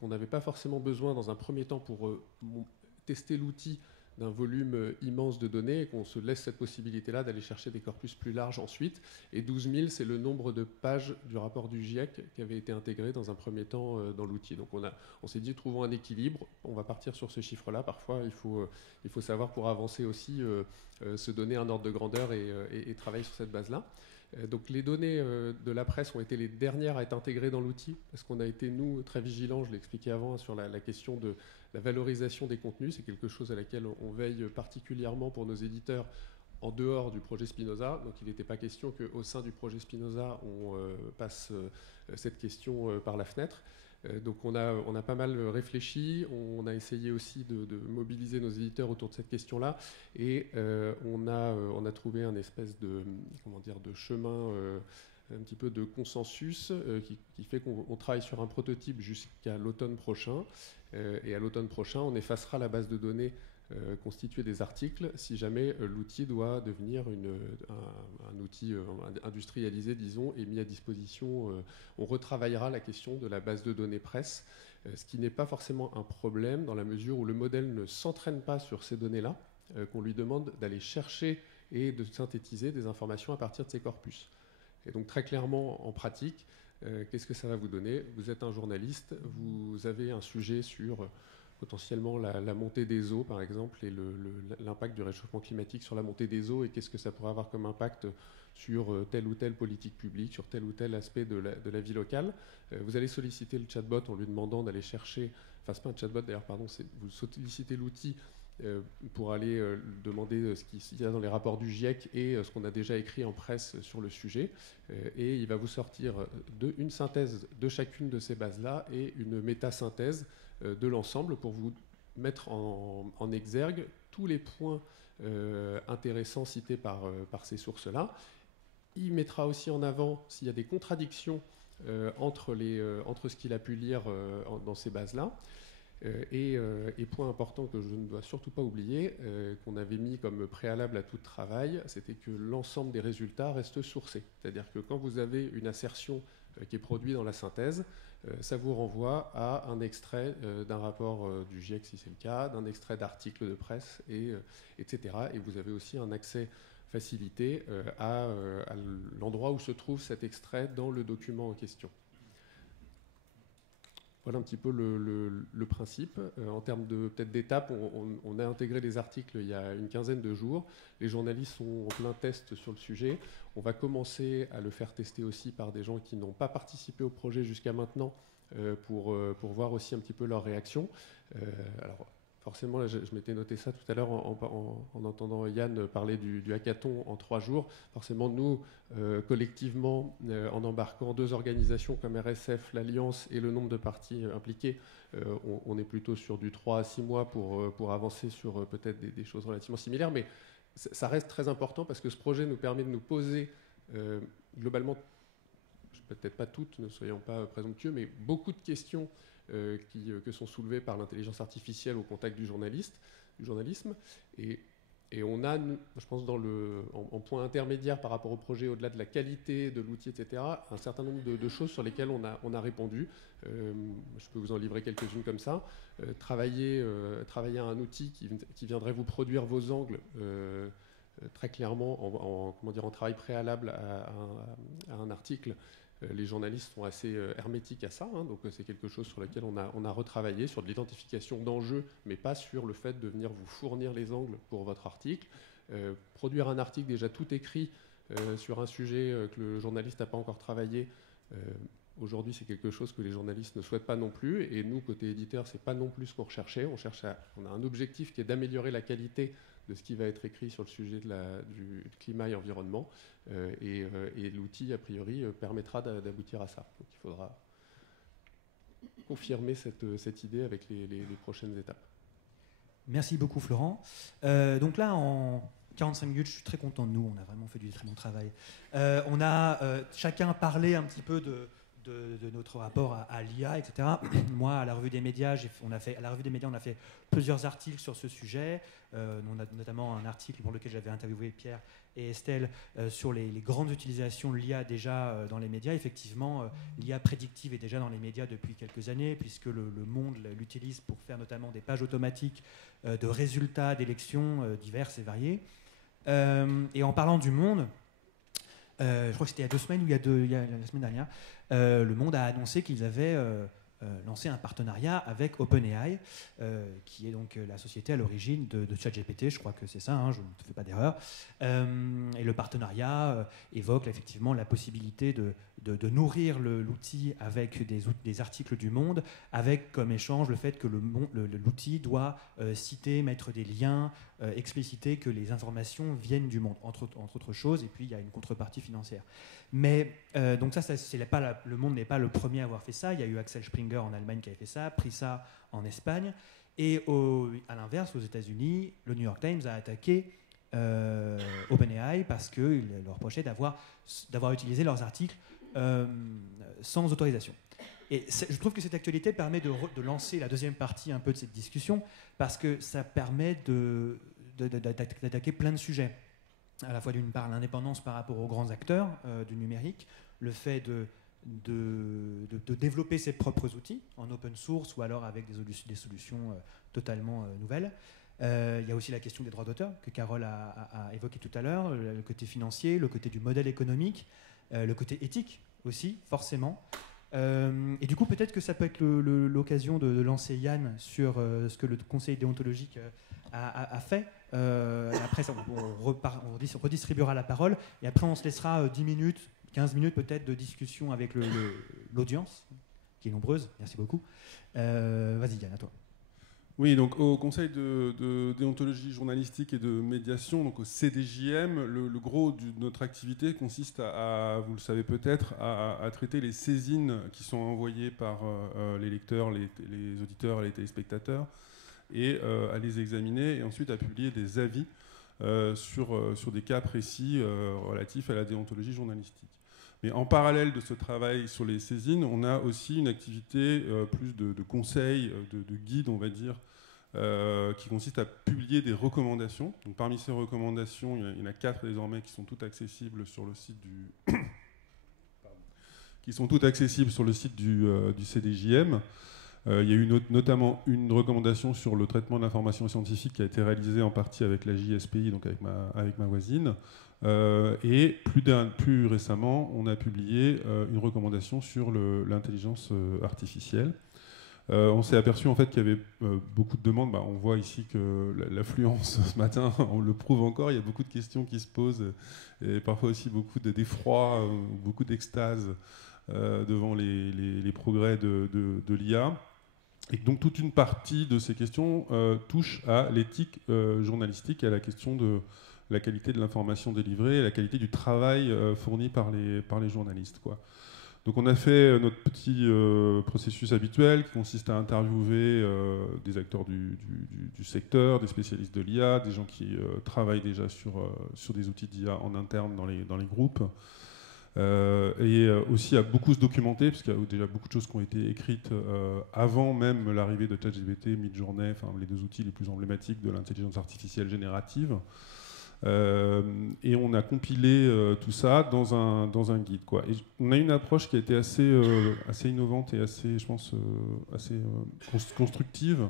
qu'on n'avait pas forcément besoin dans un premier temps pour tester l'outil d'un volume immense de données, et qu'on se laisse cette possibilité-là d'aller chercher des corpus plus larges ensuite. Et 12 000, c'est le nombre de pages du rapport du GIEC qui avait été intégré dans un premier temps dans l'outil. Donc on s'est dit, trouvons un équilibre, on va partir sur ce chiffre-là. Parfois, il faut savoir, pour avancer aussi, se donner un ordre de grandeur et travailler sur cette base-là. Donc les données de la presse ont été les dernières à être intégrées dans l'outil, parce qu'on a été, nous, très vigilants, je l'ai expliqué avant, sur la question de la valorisation des contenus. C'est quelque chose à laquelle on veille particulièrement pour nos éditeurs en dehors du projet Spinoza. Donc il n'était pas question qu'au sein du projet Spinoza, on passe cette question par la fenêtre. Donc on a pas mal réfléchi, on a essayé aussi de mobiliser nos éditeurs autour de cette question-là, et on a trouvé un espèce de chemin, un petit peu de consensus qui fait qu'on travaille sur un prototype jusqu'à l'automne prochain, et à l'automne prochain on effacera la base de données constituée des articles si jamais l'outil doit devenir un outil industrialisé, disons, et mis à disposition. On retravaillera la question de la base de données presse, ce qui n'est pas forcément un problème dans la mesure où le modèle ne s'entraîne pas sur ces données-là, qu'on lui demande d'aller chercher et de synthétiser des informations à partir de ces corpus. Et donc très clairement en pratique, qu'est-ce que ça va vous donner? Vous êtes un journaliste, vous avez un sujet sur potentiellement la montée des eaux, par exemple, et l'impact du réchauffement climatique sur la montée des eaux, et qu'est-ce que ça pourrait avoir comme impact sur telle ou telle politique publique, sur tel ou tel aspect de la vie locale. Vous allez solliciter le chatbot en lui demandant d'aller chercher, enfin c'est pas un chatbot d'ailleurs, pardon, vous sollicitez l'outil pour aller demander ce qu'il y a dans les rapports du GIEC et ce qu'on a déjà écrit en presse sur le sujet. Et il va vous sortir une synthèse de chacune de ces bases-là et une méta-synthèse de l'ensemble pour vous mettre en exergue tous les points intéressants cités par ces sources-là. Il mettra aussi en avant s'il y a des contradictions entre ce qu'il a pu lire dans ces bases-là. Et point important que je ne dois surtout pas oublier, qu'on avait mis comme préalable à tout travail, c'était que l'ensemble des résultats reste sourcé. C'est-à-dire que quand vous avez une assertion qui est produite dans la synthèse, ça vous renvoie à un extrait d'un rapport du GIEC si c'est le cas, d'un extrait d'articles de presse, etc. Et vous avez aussi un accès facilité à l'endroit où se trouve cet extrait dans le document en question. Voilà un petit peu le principe. En termes peut-être d'étapes, on a intégré les articles il y a une quinzaine de jours. Les journalistes sont en plein test sur le sujet. On va commencer à le faire tester aussi par des gens qui n'ont pas participé au projet jusqu'à maintenant pour voir aussi un petit peu leur réaction. Alors, forcément, là, je m'étais noté ça tout à l'heure en entendant Yann parler du hackathon en 3 jours. Forcément, nous, collectivement, en embarquant 2 organisations comme RSF, l'Alliance et le nombre de parties impliquées, on est plutôt sur du 3 à 6 mois pour avancer sur peut-être des choses relativement similaires. Mais ça reste très important parce que ce projet nous permet de nous poser globalement, peut-être pas toutes, ne soyons pas présomptueux, mais beaucoup de questions que sont soulevées par l'intelligence artificielle au contact du journalisme. Et on a, je pense, en point intermédiaire par rapport au projet, au-delà de la qualité de l'outil, etc., un certain nombre de choses sur lesquelles on a répondu. Je peux vous en livrer quelques-unes comme ça. Travailler à un outil qui viendrait vous produire vos angles très clairement en travail préalable à un article. Les journalistes sont assez hermétiques à ça, hein, donc c'est quelque chose sur lequel on a retravaillé, sur de l'identification d'enjeux, mais pas sur le fait de venir vous fournir les angles pour votre article. Produire un article déjà tout écrit sur un sujet que le journaliste n'a pas encore travaillé, aujourd'hui c'est quelque chose que les journalistes ne souhaitent pas non plus, et nous, côté éditeur, c'est pas non plus ce qu'on recherchait. On a un objectif qui est d'améliorer la qualité de ce qui va être écrit sur le sujet du climat et environnement. Et l'outil, a priori, permettra d'aboutir à ça. Donc il faudra confirmer cette idée avec les prochaines étapes. Merci beaucoup, Florent. Donc là, en 45 minutes, je suis très content de nous. On a vraiment fait du très bon travail. On a chacun parlé un petit peu de notre rapport à l'IA, etc. Moi, à la Revue des Médias, on a fait plusieurs articles sur ce sujet. On a notamment un article pour lequel j'avais interviewé Pierre et Estelle sur les grandes utilisations de l'IA déjà dans les médias. Effectivement, l'IA prédictive est déjà dans les médias depuis quelques années, puisque le Monde l'utilise pour faire notamment des pages automatiques de résultats d'élections diverses et variées. Et en parlant du Monde, je crois que c'était il y a 2 semaines ou il y a la semaine dernière, le Monde a annoncé qu'ils avaient lancé un partenariat avec OpenAI, qui est donc la société à l'origine de ChatGPT, je crois que c'est ça, hein, je ne fais pas d'erreur. Et le partenariat évoque effectivement la possibilité de nourrir l'outil avec des articles du Monde, avec comme échange le fait que l'outil doit citer, mettre des liens, expliciter que les informations viennent du Monde, entre autres choses, et puis il y a une contrepartie financière. Mais donc le Monde n'est pas le premier à avoir fait ça. Il y a eu Axel Springer en Allemagne qui avait fait ça, Prisa en Espagne, et à l'inverse, aux États-Unis, le New York Times a attaqué OpenAI parce qu'il leur reprochait d'avoir utilisé leurs articles sans autorisation. Et je trouve que cette actualité permet de lancer la deuxième partie un peu de cette discussion, parce que ça permet d'attaquer plein de sujets. À la fois d'une part l'indépendance par rapport aux grands acteurs du numérique, le fait de développer ses propres outils en open source ou alors avec des solutions totalement nouvelles. Il y a aussi la question des droits d'auteur que Carole a évoqué tout à l'heure, le côté financier, le côté du modèle économique, le côté éthique aussi, forcément. Et du coup, peut-être que ça peut être l'occasion de lancer Yann sur ce que le conseil déontologique a fait. Après, on redistribuera la parole. Et après, on se laissera 10 minutes, 15 minutes peut-être de discussion avec l'audience, qui est nombreuse. Merci beaucoup. Vas-y, Yann, à toi. Oui, donc au Conseil de déontologie journalistique et de médiation, donc au CDJM, le gros de notre activité consiste vous le savez peut-être, à traiter les saisines qui sont envoyées par les lecteurs, les auditeurs et les téléspectateurs, et à les examiner, et ensuite à publier des avis sur des cas précis relatifs à la déontologie journalistique. Mais en parallèle de ce travail sur les saisines, on a aussi une activité plus de conseil, de guide, on va dire, qui consiste à publier des recommandations. Donc, parmi ces recommandations, il y en a 4 désormais qui sont toutes accessibles sur le site du CDJM. Il y a eu notamment une recommandation sur le traitement de l'information scientifique qui a été réalisée en partie avec la JSPI, donc avec ma voisine. Et plus récemment, on a publié une recommandation sur l'intelligence artificielle. On s'est aperçu en fait qu'il y avait beaucoup de demandes. On voit ici que l'affluence ce matin, on le prouve encore, il y a beaucoup de questions qui se posent, et parfois aussi beaucoup d'effroi, beaucoup d'extase devant les progrès de l'IA. Et donc toute une partie de ces questions touche à l'éthique journalistique et à la question de la qualité de l'information délivrée et la qualité du travail fourni par les journalistes, quoi. Donc on a fait notre petit processus habituel qui consiste à interviewer des acteurs du secteur, des spécialistes de l'IA, des gens qui travaillent déjà sur des outils d'IA en interne dans les groupes. Et aussi à beaucoup se documenter, parce qu'il y a déjà beaucoup de choses qui ont été écrites avant même l'arrivée de ChatGPT, Midjourney, enfin les 2 outils les plus emblématiques de l'intelligence artificielle générative. Et on a compilé tout ça dans un guide, quoi. Et on a une approche qui a été assez innovante et assez, je pense, assez constructive,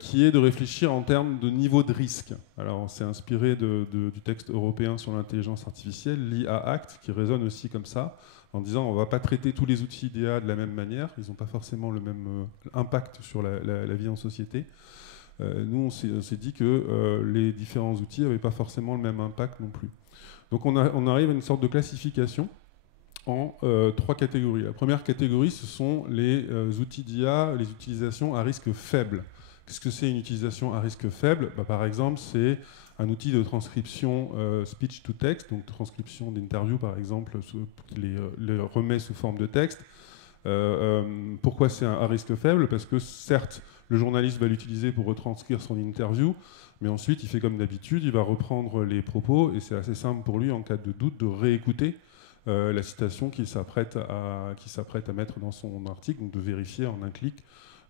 qui est de réfléchir en termes de niveau de risque. Alors, on s'est inspiré du texte européen sur l'intelligence artificielle, l'IA Act, qui résonne aussi comme ça, en disant on ne va pas traiter tous les outils d'IA de la même manière, ils n'ont pas forcément le même impact sur la vie en société. Nous, on s'est dit que les différents outils n'avaient pas forcément le même impact non plus. Donc on arrive à une sorte de classification en 3 catégories. La première catégorie, ce sont les outils d'IA, les utilisations à risque faible. Qu'est-ce que c'est une utilisation à risque faible ? Par exemple, c'est un outil de transcription speech to text, donc transcription d'interview par exemple, qui les remet sous forme de texte. Pourquoi c'est à risque faible ? Parce que certes, le journaliste va l'utiliser pour retranscrire son interview, mais ensuite il fait comme d'habitude, il va reprendre les propos, et c'est assez simple pour lui, en cas de doute, de réécouter la citation qu'il s'apprête à mettre dans son article, donc de vérifier en un clic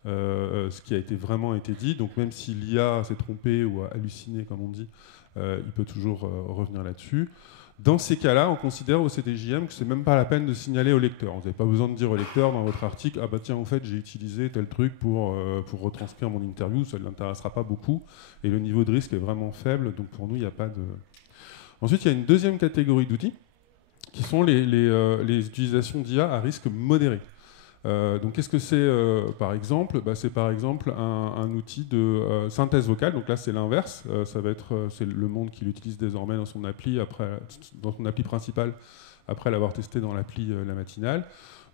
ce qui a vraiment été dit. Donc même si l'IA s'est trompée ou a halluciné, comme on dit, il peut toujours revenir là-dessus. Dans ces cas-là, on considère au CDJM que c'est même pas la peine de signaler au lecteur. Vous n'avez pas besoin de dire au lecteur dans votre article « Ah bah tiens, en fait, j'ai utilisé tel truc pour retranscrire mon interview », ça ne l'intéressera pas beaucoup, et le niveau de risque est vraiment faible, donc pour nous, il n'y a pas de... Ensuite, il y a une deuxième catégorie d'outils, qui sont les utilisations d'IA à risque modéré. Donc qu'est-ce que c'est par exemple ? C'est par exemple un outil de synthèse vocale. Donc là c'est l'inverse, c'est Le Monde qui l'utilise désormais dans son appli principale après l'avoir testé dans l'appli La Matinale,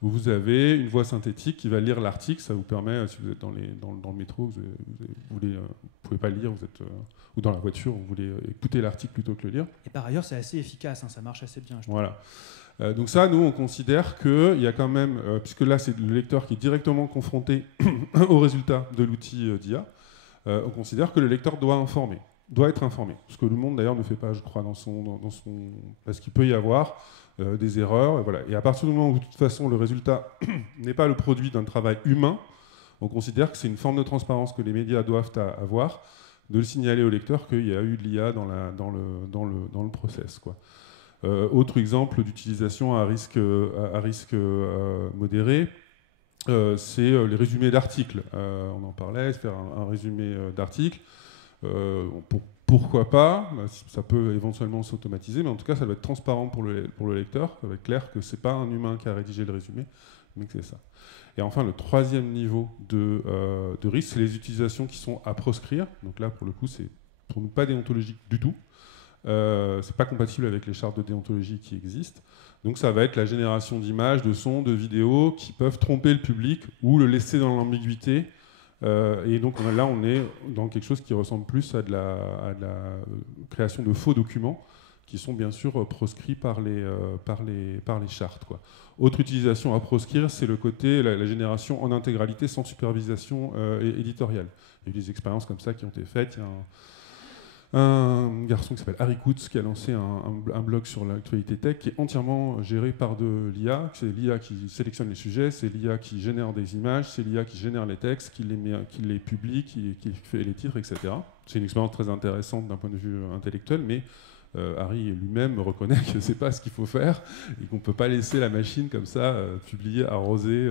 où vous avez une voix synthétique qui va lire l'article. Ça vous permet, si vous êtes dans le métro, vous pouvez pas le lire, vous êtes ou dans la voiture, vous voulez écouter l'article plutôt que le lire. Et par ailleurs c'est assez efficace, ça marche assez bien. Voilà. Donc ça, nous, on considère qu'il y a quand même, puisque là, c'est le lecteur qui est directement confronté au résultat de l'outil d'IA, on considère que le lecteur doit être informé. Ce que Le Monde, d'ailleurs, ne fait pas, je crois, parce qu'il peut y avoir des erreurs. Et, voilà. Et à partir du moment où, de toute façon, le résultat n'est pas le produit d'un travail humain, on considère que c'est une forme de transparence que les médias doivent avoir, de le signaler au lecteur qu'il y a eu de l'IA dans le process, quoi. Autre exemple d'utilisation à risque modéré, c'est les résumés d'articles. On en parlait, faire un résumé d'articles. Pourquoi pas ? Ça peut éventuellement s'automatiser, mais en tout cas, ça doit être transparent pour le lecteur. Ça va être clair que ce n'est pas un humain qui a rédigé le résumé, Mais c'est ça. Et enfin, le troisième niveau de risque, c'est les utilisations qui sont à proscrire. Donc là, pour le coup, c'est pour nous pas déontologique du tout. C'est pas compatible avec les chartes de déontologie qui existent. Donc ça va être la génération d'images, de sons, de vidéos qui peuvent tromper le public ou le laisser dans l'ambiguïté. Et donc là, on est dans quelque chose qui ressemble plus à de la création de faux documents qui sont bien sûr proscrits par les chartes, quoi. Autre utilisation à proscrire, c'est le côté, la génération en intégralité sans supervision éditoriale. Il y a eu des expériences comme ça qui ont été faites. Il y a un garçon qui s'appelle Harry Kutz qui a lancé un blog sur l'actualité tech qui est entièrement géré par de l'IA. C'est l'IA qui sélectionne les sujets, c'est l'IA qui génère des images, c'est l'IA qui génère les textes, qui les publie, qui fait les titres, etc. C'est une expérience très intéressante d'un point de vue intellectuel, mais Harry lui-même reconnaît que c'est pas ce qu'il faut faire et qu'on peut pas laisser la machine comme ça publier, arroser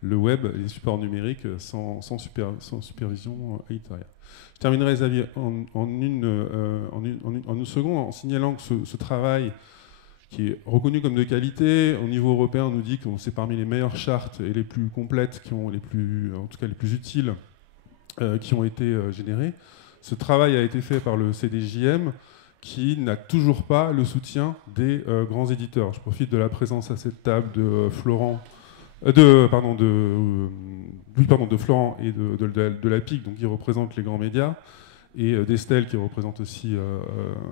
le web et les supports numériques sans supervision éditoriale. Je terminerai, Xavier, en une seconde en signalant que ce travail qui est reconnu comme de qualité, au niveau européen, on nous dit que c'est parmi les meilleures chartes et les plus complètes, en tout cas les plus utiles, qui ont été générées. Ce travail a été fait par le CDJM, qui n'a toujours pas le soutien des grands éditeurs. Je profite de la présence à cette table de Florent et de la PIC, donc qui représente les grands médias, et d'Estelle qui représente aussi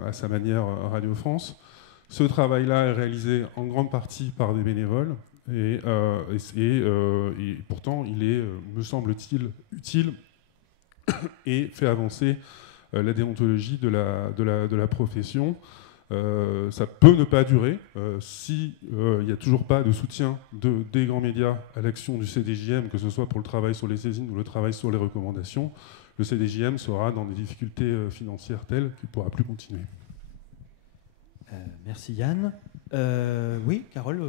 à sa manière Radio France. Ce travail-là est réalisé en grande partie par des bénévoles, et pourtant il est, me semble-t-il, utile et fait avancer la déontologie de la profession. Ça peut ne pas durer si il n'y a toujours pas de soutien des grands médias à l'action du CDJM, que ce soit pour le travail sur les saisines ou le travail sur les recommandations. Le CDJM sera dans des difficultés financières telles qu'il ne pourra plus continuer. Merci Yann. Oui, Carole,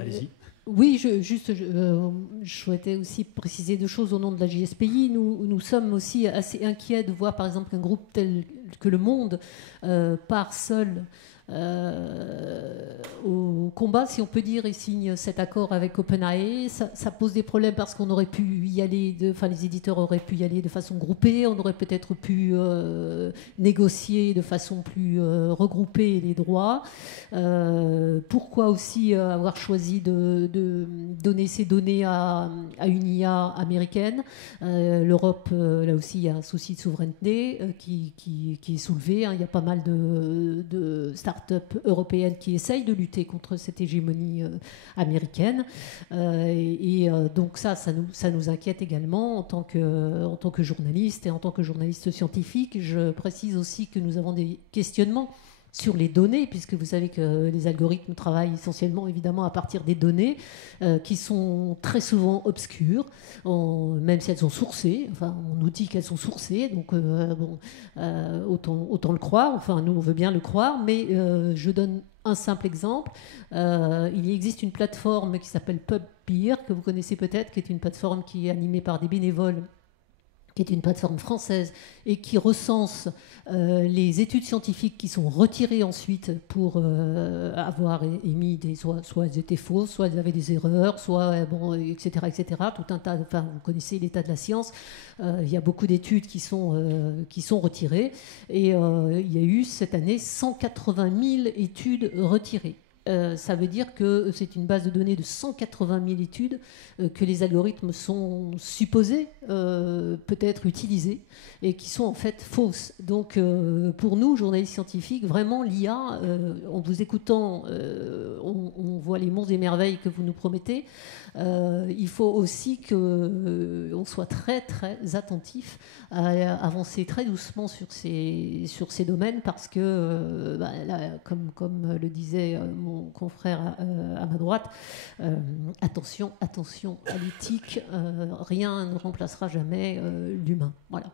allez-y. Oui, je souhaitais aussi préciser deux choses au nom de la JSPI. Nous sommes aussi assez inquiets de voir, par exemple, qu'un groupe tel que Le Monde part seul au combat, si on peut dire, et signe cet accord avec OpenAI. Ça pose des problèmes parce qu'on aurait pu y aller, les éditeurs auraient pu y aller de façon groupée, on aurait peut-être pu négocier de façon plus regroupée les droits. Pourquoi aussi avoir choisi de donner ces données à une IA américaine? L'Europe, là aussi, il y a un souci de souveraineté qui est soulevé. Il y a pas mal de start-up européennes qui essayent de lutter contre cette hégémonie américaine. Donc ça nous inquiète également en tant que journaliste et en tant que journaliste scientifique. Je précise aussi que nous avons des questionnements sur les données, puisque vous savez que les algorithmes travaillent essentiellement, évidemment, à partir des données qui sont très souvent obscures, même si elles sont sourcées. Enfin, on nous dit qu'elles sont sourcées, donc autant le croire. Enfin, nous, on veut bien le croire, mais je donne un simple exemple. Il existe une plateforme qui s'appelle PubPeer, que vous connaissez peut-être, qui est une plateforme qui est animée par des bénévoles, qui est une plateforme française et qui recense les études scientifiques qui sont retirées ensuite pour avoir émis soit elles étaient fausses, soit elles avaient des erreurs, soit etc., etc. Tout un tas. Enfin, vous connaissez l'état de la science. Il y a beaucoup d'études qui sont retirées et il y a eu cette année 180 000 études retirées. Ça veut dire que c'est une base de données de 180 000 études que les algorithmes sont supposés peut-être utiliser et qui sont en fait fausses. Donc pour nous, journalistes scientifiques, vraiment l'IA, en vous écoutant, on voit les monts et merveilles que vous nous promettez. Il faut aussi qu'on soit très très attentif à avancer très doucement sur ces domaines parce que, là, comme le disait mon confrère à ma droite, attention à l'éthique, rien ne remplacera jamais l'humain. Voilà.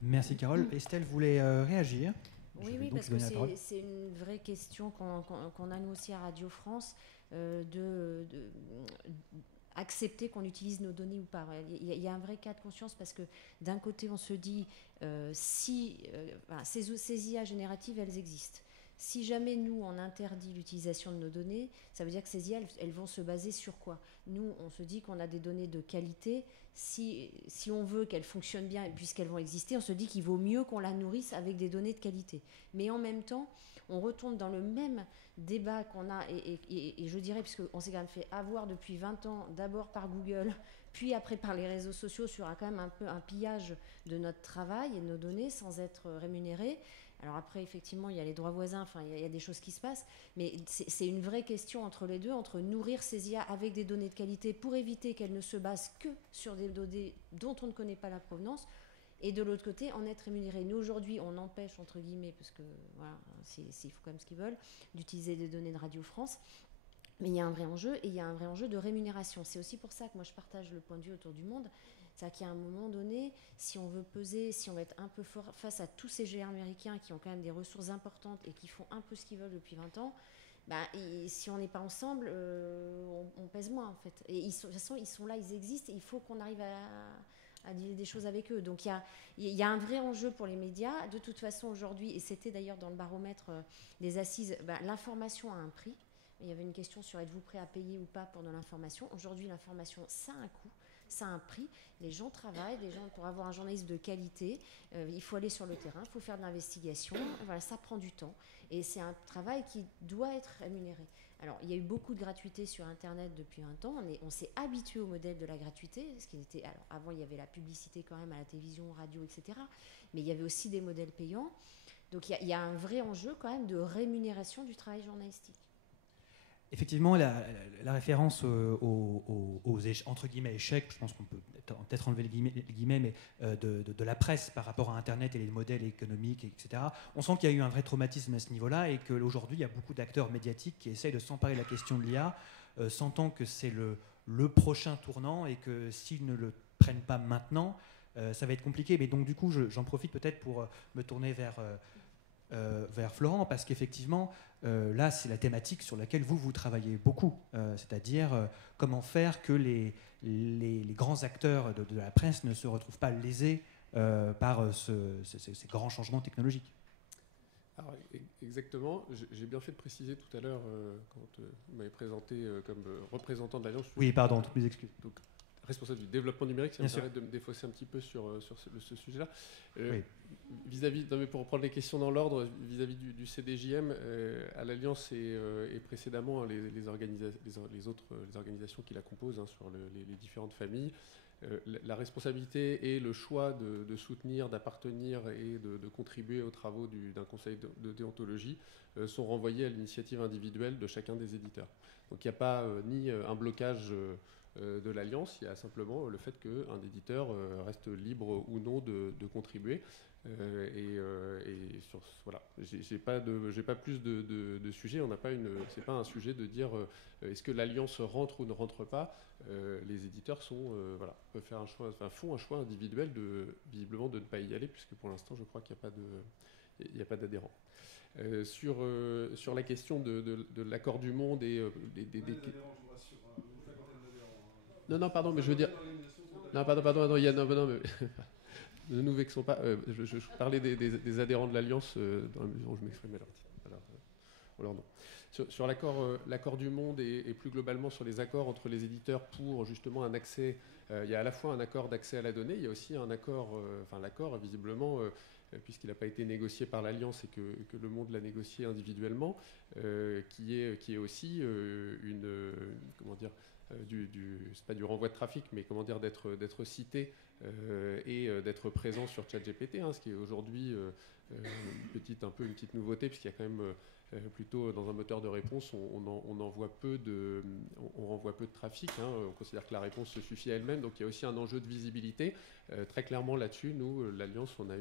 Merci Carole. Estelle voulait réagir. Oui, parce que c'est une vraie question qu'on a nous aussi à Radio France, accepter qu'on utilise nos données ou pas. Il y a un vrai cas de conscience parce que d'un côté on se dit ces IA génératives elles existent. Si jamais nous, on interdit l'utilisation de nos données, ça veut dire que ces IA, elles vont se baser sur quoi? Nous, on se dit qu'on a des données de qualité. Si on veut qu'elles fonctionnent bien, et puisqu'elles vont exister, on se dit qu'il vaut mieux qu'on la nourrisse avec des données de qualité. Mais en même temps, on retombe dans le même débat qu'on a, et je dirais, puisqu'on s'est quand même fait avoir depuis 20 ans, d'abord par Google, puis après par les réseaux sociaux, sur quand même un peu un pillage de notre travail et de nos données sans être rémunérés. Alors après, effectivement, il y a les droits voisins, enfin, il y a des choses qui se passent, mais c'est une vraie question entre les deux, entre nourrir ces IA avec des données de qualité pour éviter qu'elles ne se basent que sur des données dont on ne connaît pas la provenance, et de l'autre côté, en être rémunéré. Nous, aujourd'hui, on empêche, entre guillemets, parce que voilà, ils font quand même ce qu'ils veulent, d'utiliser des données de Radio France. Mais il y a un vrai enjeu, et il y a un vrai enjeu de rémunération. C'est aussi pour ça que moi, je partage le point de vue autour du monde. C'est-à-dire qu'à un moment donné, si on veut peser, si on veut être un peu fort face à tous ces géants américains qui ont quand même des ressources importantes et qui font un peu ce qu'ils veulent depuis 20 ans, si on n'est pas ensemble, on pèse moins en fait. Et de toute façon, ils sont là, ils existent, et il faut qu'on arrive à dire des choses avec eux. Donc il y a un vrai enjeu pour les médias. De toute façon, aujourd'hui, et c'était d'ailleurs dans le baromètre des assises, l'information a un prix. Il y avait une question sur êtes-vous prêt à payer ou pas pour de l'information. Aujourd'hui, l'information, ça a un coût. Ça a un prix. Les gens travaillent, pour avoir un journaliste de qualité, il faut aller sur le terrain, il faut faire de l'investigation. Voilà, ça prend du temps. Et c'est un travail qui doit être rémunéré. Alors, il y a eu beaucoup de gratuité sur Internet depuis 20 ans. On s'est habitué au modèle de la gratuité. Alors, avant, il y avait la publicité quand même à la télévision, radio, etc. Mais il y avait aussi des modèles payants. Donc, il y a un vrai enjeu quand même de rémunération du travail journalistique. Effectivement, la référence aux entre guillemets échecs, je pense qu'on peut peut-être enlever les guillemets, mais de la presse par rapport à Internet et les modèles économiques, etc. On sent qu'il y a eu un vrai traumatisme à ce niveau-là, et qu'aujourd'hui, il y a beaucoup d'acteurs médiatiques qui essayent de s'emparer de la question de l'IA, sentant que c'est le prochain tournant, et que s'ils ne le prennent pas maintenant, ça va être compliqué. Mais donc du coup, j'en profite peut-être pour me tourner vers Florent, parce qu'effectivement, là, c'est la thématique sur laquelle vous travaillez beaucoup, c'est-à-dire comment faire que les grands acteurs de la presse ne se retrouvent pas lésés par ces grands changements technologiques. Alors, exactement, j'ai bien fait de préciser tout à l'heure, quand vous m'avez présenté comme représentant de l'Alliance. Oui, pardon, toutes mes excuses. Donc, responsable du développement numérique, ça Bien me sûr. permet de me défausser un petit peu sur ce sujet-là. Oui. Mais pour reprendre les questions dans l'ordre, vis-à-vis du CDJM, à l'Alliance et précédemment les organisations qui la composent, sur les différentes familles, la responsabilité et le choix de soutenir, d'appartenir et de contribuer aux travaux d'un conseil de déontologie sont renvoyés à l'initiative individuelle de chacun des éditeurs. Donc il n'y a pas ni un blocage de l'Alliance, il y a simplement le fait qu'un éditeur reste libre ou non de contribuer. Voilà, j'ai pas plus de sujets. C'est pas un sujet de dire est-ce que l'Alliance rentre ou ne rentre pas. Les éditeurs peuvent faire font un choix individuel visiblement de ne pas y aller, puisque pour l'instant je crois qu'il n'y a pas d'adhérents. Sur la question de l'accord du monde et des Non, pardon, mais je veux dire. Non, pardon, il y a. Non, mais. Ne nous vexons pas. Je parlais des adhérents de l'Alliance dans la mesure où je m'exprimais alors non. Sur l'accord du monde et plus globalement sur les accords entre les éditeurs pour justement un accès. Il y a à la fois un accord d'accès à la donnée, il y a aussi un accord. L'accord, visiblement, puisqu'il n'a pas été négocié par l'Alliance et que le monde l'a négocié individuellement, qui est aussi comment dire. C'est pas du renvoi de trafic, mais comment dire, d'être cité et d'être présent sur ChatGPT, ce qui est aujourd'hui une petite nouveauté, puisqu'il y a quand même plutôt dans un moteur de réponse, on renvoie peu de trafic. On considère que la réponse se suffit à elle-même, donc il y a aussi un enjeu de visibilité. Très clairement là-dessus, nous, l'Alliance, on a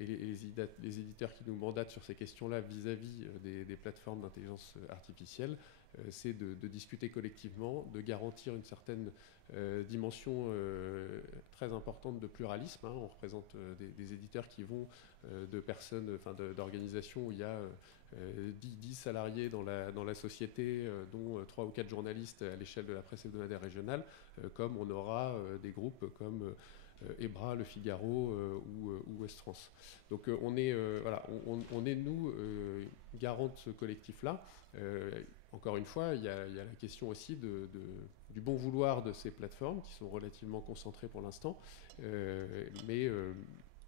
et les éditeurs qui nous mandatent sur ces questions-là vis-à-vis des plateformes d'intelligence artificielle, c'est de discuter collectivement, de garantir une certaine dimension très importante de pluralisme. On représente des éditeurs qui vont de personnes, d'organisations où il y a 10 salariés dans la société, dont 3 ou 4 journalistes à l'échelle de la presse hebdomadaire régionale, comme on aura des groupes comme EBRA, Le Figaro ou Ouest France. Donc on est nous garants de ce collectif-là. Encore une fois, il y a la question aussi du bon vouloir de ces plateformes qui sont relativement concentrées pour l'instant, mais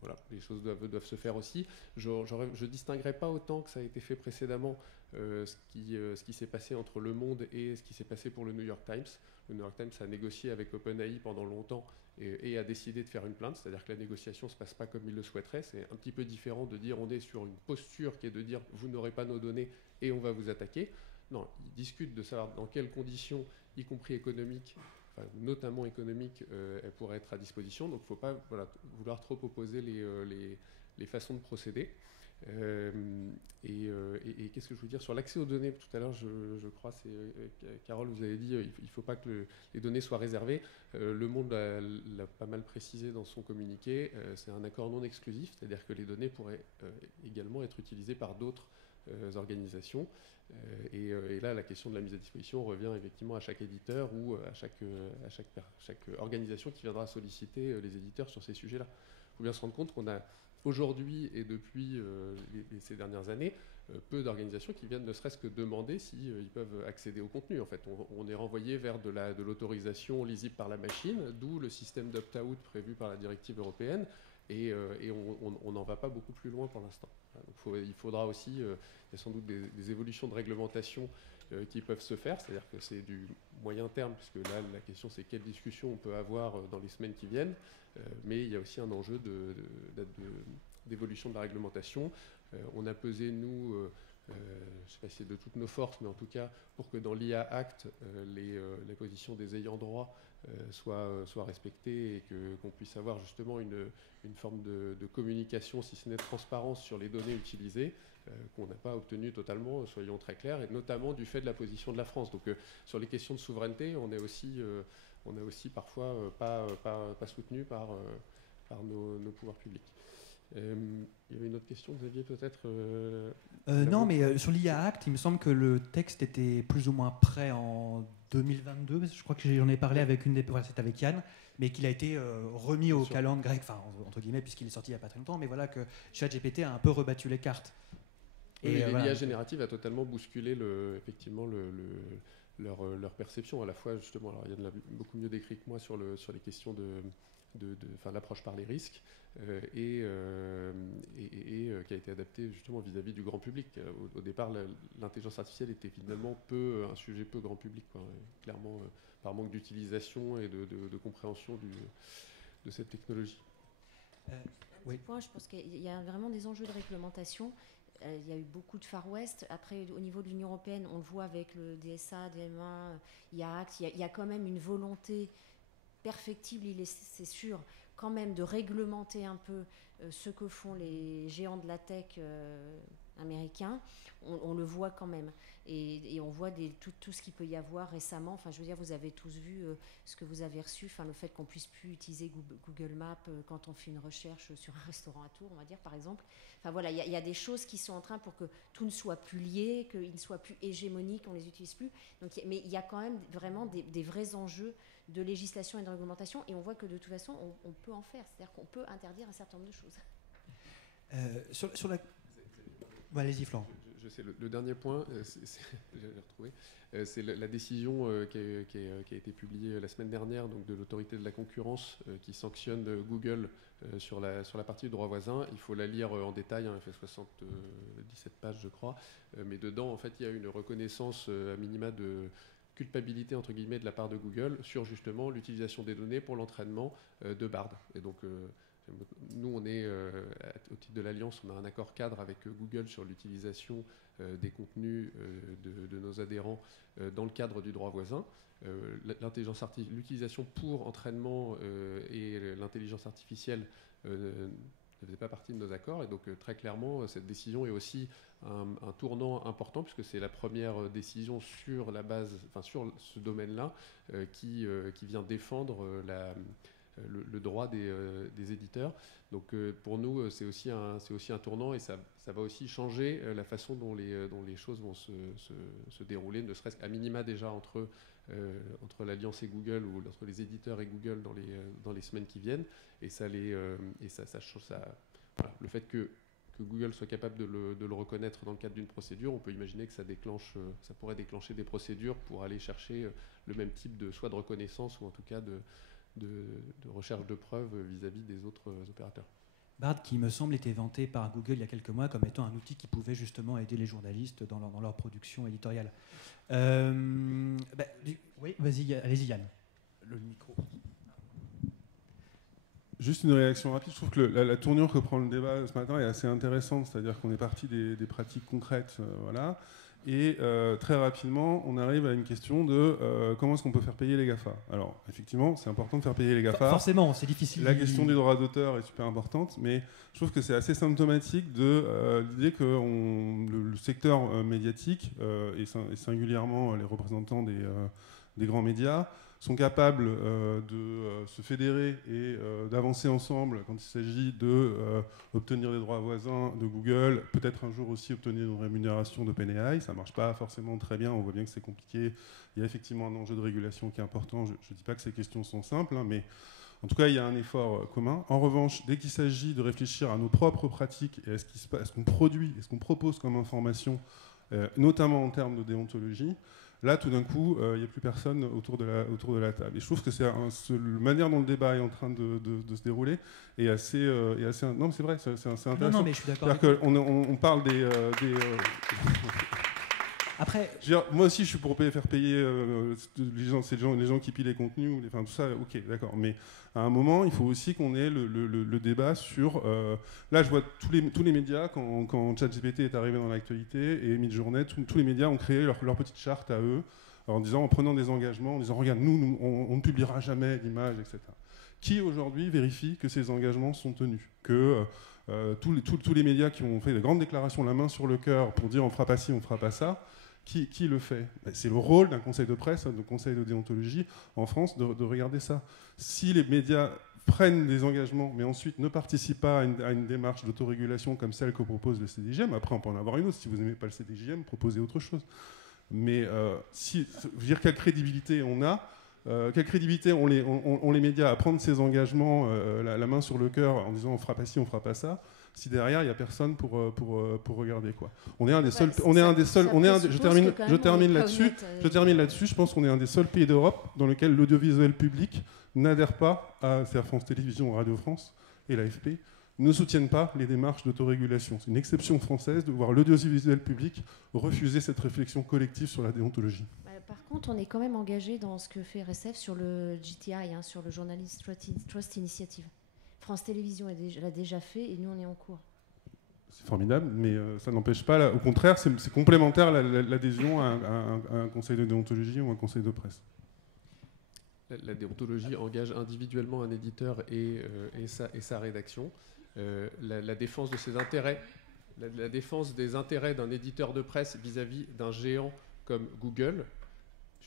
voilà, les choses doivent se faire aussi. Je ne distinguerai pas autant que ça a été fait précédemment ce qui s'est passé entre Le Monde et ce qui s'est passé pour le New York Times. Le New York Times a négocié avec OpenAI pendant longtemps et a décidé de faire une plainte, c'est-à-dire que la négociation ne se passe pas comme il le souhaiterait. C'est un petit peu différent de dire on est sur une posture qui est de dire vous n'aurez pas nos données et on va vous attaquer. Non, ils discutent de savoir dans quelles conditions, y compris économiques, notamment économiques, elles pourraient être à disposition. Donc il ne faut pas vouloir trop opposer les façons de procéder. Et qu'est-ce que je veux dire sur l'accès aux données? Tout à l'heure, je crois, Carole, vous avez dit il ne faut pas que les données soient réservées. Le Monde l'a pas mal précisé dans son communiqué. C'est un accord non exclusif, c'est-à-dire que les données pourraient également être utilisées par d'autres organisations. Et là, la question de la mise à disposition revient effectivement à chaque éditeur ou à chaque organisation qui viendra solliciter les éditeurs sur ces sujets-là. Il faut bien se rendre compte qu'on a aujourd'hui et depuis ces dernières années peu d'organisations qui viennent ne serait-ce que demander s'ils peuvent accéder au contenu. En fait, on est renvoyé vers de l'autorisation lisible par la machine, d'où le système d'opt-out prévu par la directive européenne. Et on n'en va pas beaucoup plus loin pour l'instant. Donc il faudra aussi, il y a sans doute des évolutions de réglementation qui peuvent se faire, c'est-à-dire que c'est du moyen terme, puisque là la question c'est quelle discussion on peut avoir dans les semaines qui viennent, mais il y a aussi un enjeu d'évolution de la réglementation. On a pesé, nous, je ne sais pas si c'est de toutes nos forces, mais en tout cas pour que dans l'IA Act, les positions des ayants droit soient respectées et qu'on puisse avoir justement une forme de communication, si ce n'est de transparence sur les données utilisées, qu'on n'a pas obtenu totalement, soyons très clairs, et notamment du fait de la position de la France. Donc sur les questions de souveraineté, on est aussi parfois pas soutenu par nos pouvoirs publics. Il y avait une autre question, Xavier, peut-être Non, mais sur l'IA Act, il me semble que le texte était plus ou moins prêt en 2022. Je crois que j'en ai parlé avec c'était avec Yann, mais qu'il a été remis au calendrier grec, enfin entre guillemets, puisqu'il est sorti il n'y a pas très longtemps. Mais voilà que ChatGPT a un peu rebattu les cartes. Et l'IA générative a totalement bousculé effectivement leur perception. À la fois, justement, alors Yann l'a beaucoup mieux décrit que moi sur les questions de l'approche par les risques et qui a été adapté justement vis-à-vis du grand public. Au départ, l'intelligence artificielle était finalement un sujet peu grand public, quoi. Clairement par manque d'utilisation et de compréhension de cette technologie. Oui. Je pense qu'il y a vraiment des enjeux de réglementation. Il y a eu beaucoup de Far West. Après, au niveau de l'Union européenne, on le voit avec le DSA, DMA, IA Act, il y a quand même une volonté perfectible, c'est sûr, quand même de réglementer un peu ce que font les géants de la tech américains. On le voit quand même. Et on voit tout ce qu'il peut y avoir récemment. Enfin, je veux dire, vous avez tous vu ce que vous avez reçu, le fait qu'on puisse plus utiliser Google Maps quand on fait une recherche sur un restaurant à Tours, on va dire, par exemple. Enfin voilà, il y a des choses qui sont en train pour que tout ne soit plus lié, qu'il ne soit plus hégémonique, qu'on ne les utilise plus. Donc, mais il y a quand même vraiment des vrais enjeux de législation et de réglementation, et on voit que de toute façon, on peut en faire. C'est-à-dire qu'on peut interdire un certain nombre de choses. Sur la... Bon, allez-y, Florent. Je sais, le dernier point, j'avais retrouvé, c'est la décision qui a été publiée la semaine dernière donc de l'autorité de la concurrence qui sanctionne Google sur la partie du droit voisin. Il faut la lire en détail, hein, elle fait 77 pages, je crois, mais dedans, en fait, il y a une reconnaissance à minima de culpabilité entre guillemets de la part de Google sur justement l'utilisation des données pour l'entraînement de Bard. Et donc nous on est au titre de l'Alliance, on a un accord cadre avec Google sur l'utilisation des contenus de nos adhérents dans le cadre du droit voisin. L'utilisation pour entraînement et l'intelligence artificielle ne faisait pas partie de nos accords, et donc très clairement cette décision est aussi un tournant important, puisque c'est la première décision sur ce domaine-là qui vient défendre le droit des éditeurs. Donc pour nous, c'est aussi un tournant, et ça va aussi changer la façon dont les choses vont se dérouler, ne serait-ce qu'à minima déjà entre l'Alliance et Google, ou entre les éditeurs et Google dans les semaines qui viennent. Et voilà, le fait que Google soit capable de le reconnaître dans le cadre d'une procédure, on peut imaginer que ça pourrait déclencher des procédures pour aller chercher le même type soit de reconnaissance, ou en tout cas de recherche de preuves vis-à-vis des autres opérateurs. Bard, qui me semble était vanté par Google il y a quelques mois comme étant un outil qui pouvait justement aider les journalistes dans leur production éditoriale. Oui, vas-y, allez-y Yann, le micro. Juste une réaction rapide. Je trouve que la tournure que prend le débat ce matin est assez intéressante, c'est-à-dire qu'on est parti des pratiques concrètes, voilà, et très rapidement, on arrive à une question de comment est-ce qu'on peut faire payer les GAFA. Alors, effectivement, c'est important de faire payer les GAFA. Forcément, c'est difficile. La question des droits d'auteur est super importante, mais je trouve que c'est assez symptomatique de l'idée que le secteur médiatique, et singulièrement les représentants des grands médias, sont capables de se fédérer et d'avancer ensemble quand il s'agit d'obtenir des droits voisins de Google, peut-être un jour aussi obtenir une rémunération d'OpenAI. Ça ne marche pas forcément très bien, on voit bien que c'est compliqué. Il y a effectivement un enjeu de régulation qui est important. Je ne dis pas que ces questions sont simples, hein, mais en tout cas, il y a un effort commun. En revanche, dès qu'il s'agit de réfléchir à nos propres pratiques et à ce qu'on produit, et ce qu'on propose comme information, notamment en termes de déontologie, là, tout d'un coup, il n'y a plus personne autour de la table. Et je trouve que c'est la manière dont le débat est en train de se dérouler est assez non, mais c'est vrai, c'est intéressant. Non, mais je suis d'accord. C'est-à-dire qu'on parle des Après, moi aussi, je suis pour faire payer les gens qui pillent les contenus, enfin tout ça, ok, d'accord. Mais à un moment, il faut aussi qu'on ait le débat sur. Là, je vois tous les médias, quand ChatGPT est arrivé dans l'actualité et Midjourney, tous les médias ont créé leur petite charte à eux, en prenant des engagements, en disant regarde, nous on ne publiera jamais d'images, etc. Qui aujourd'hui vérifie que ces engagements sont tenus, que tous les médias qui ont fait de grandes déclarations la main sur le cœur pour dire on fera pas ci, on fera pas ça. Qui le fait? C'est le rôle d'un conseil de presse, d'un conseil de déontologie en France de regarder ça. Si les médias prennent des engagements, mais ensuite ne participent pas à une démarche d'autorégulation comme celle que propose le CDJM, après on peut en avoir une autre. Si vous n'aimez pas le CDJM, proposez autre chose. Mais quelle crédibilité on a? Quelle crédibilité ont les médias à prendre ces engagements la main sur le cœur en disant on fera pas ci, on fera pas ça, si derrière il n'y a personne pour regarder, quoi. On est un des seuls, je termine là-dessus. Je pense qu'on est un des seuls pays d'Europe dans lequel l'audiovisuel public n'adhère pas c'est-à-dire France Télévisions, Radio France et l'AFP ne soutiennent pas les démarches d'autorégulation. C'est une exception française de voir l'audiovisuel public refuser cette réflexion collective sur la déontologie. Par contre, on est quand même engagé dans ce que fait RSF sur le JTI, sur le Journalist Trust Initiative. France Télévisions l'a déjà fait et nous, on est en cours. C'est formidable, mais ça n'empêche pas, au contraire, c'est complémentaire l'adhésion à un conseil de déontologie ou un conseil de presse. La déontologie engage individuellement un éditeur et sa rédaction. La défense de ses intérêts, la défense des intérêts d'un éditeur de presse vis-à-vis d'un géant comme Google,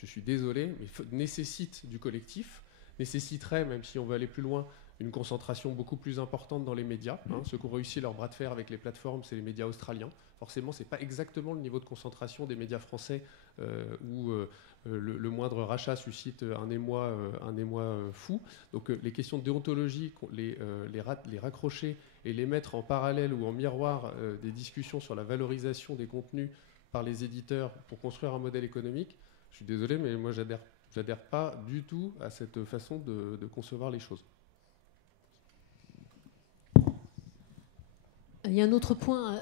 je suis désolé, mais nécessite du collectif, nécessiterait, même si on veut aller plus loin, une concentration beaucoup plus importante dans les médias. Ceux qui ont réussi leur bras de fer avec les plateformes, c'est les médias australiens. Forcément, ce n'est pas exactement le niveau de concentration des médias français où le moindre rachat suscite un émoi fou. Donc les questions de déontologie, les raccrocher et les mettre en parallèle ou en miroir des discussions sur la valorisation des contenus par les éditeurs pour construire un modèle économique, je suis désolé, mais moi, j'adhère pas du tout à cette façon de concevoir les choses. Il y a un autre point.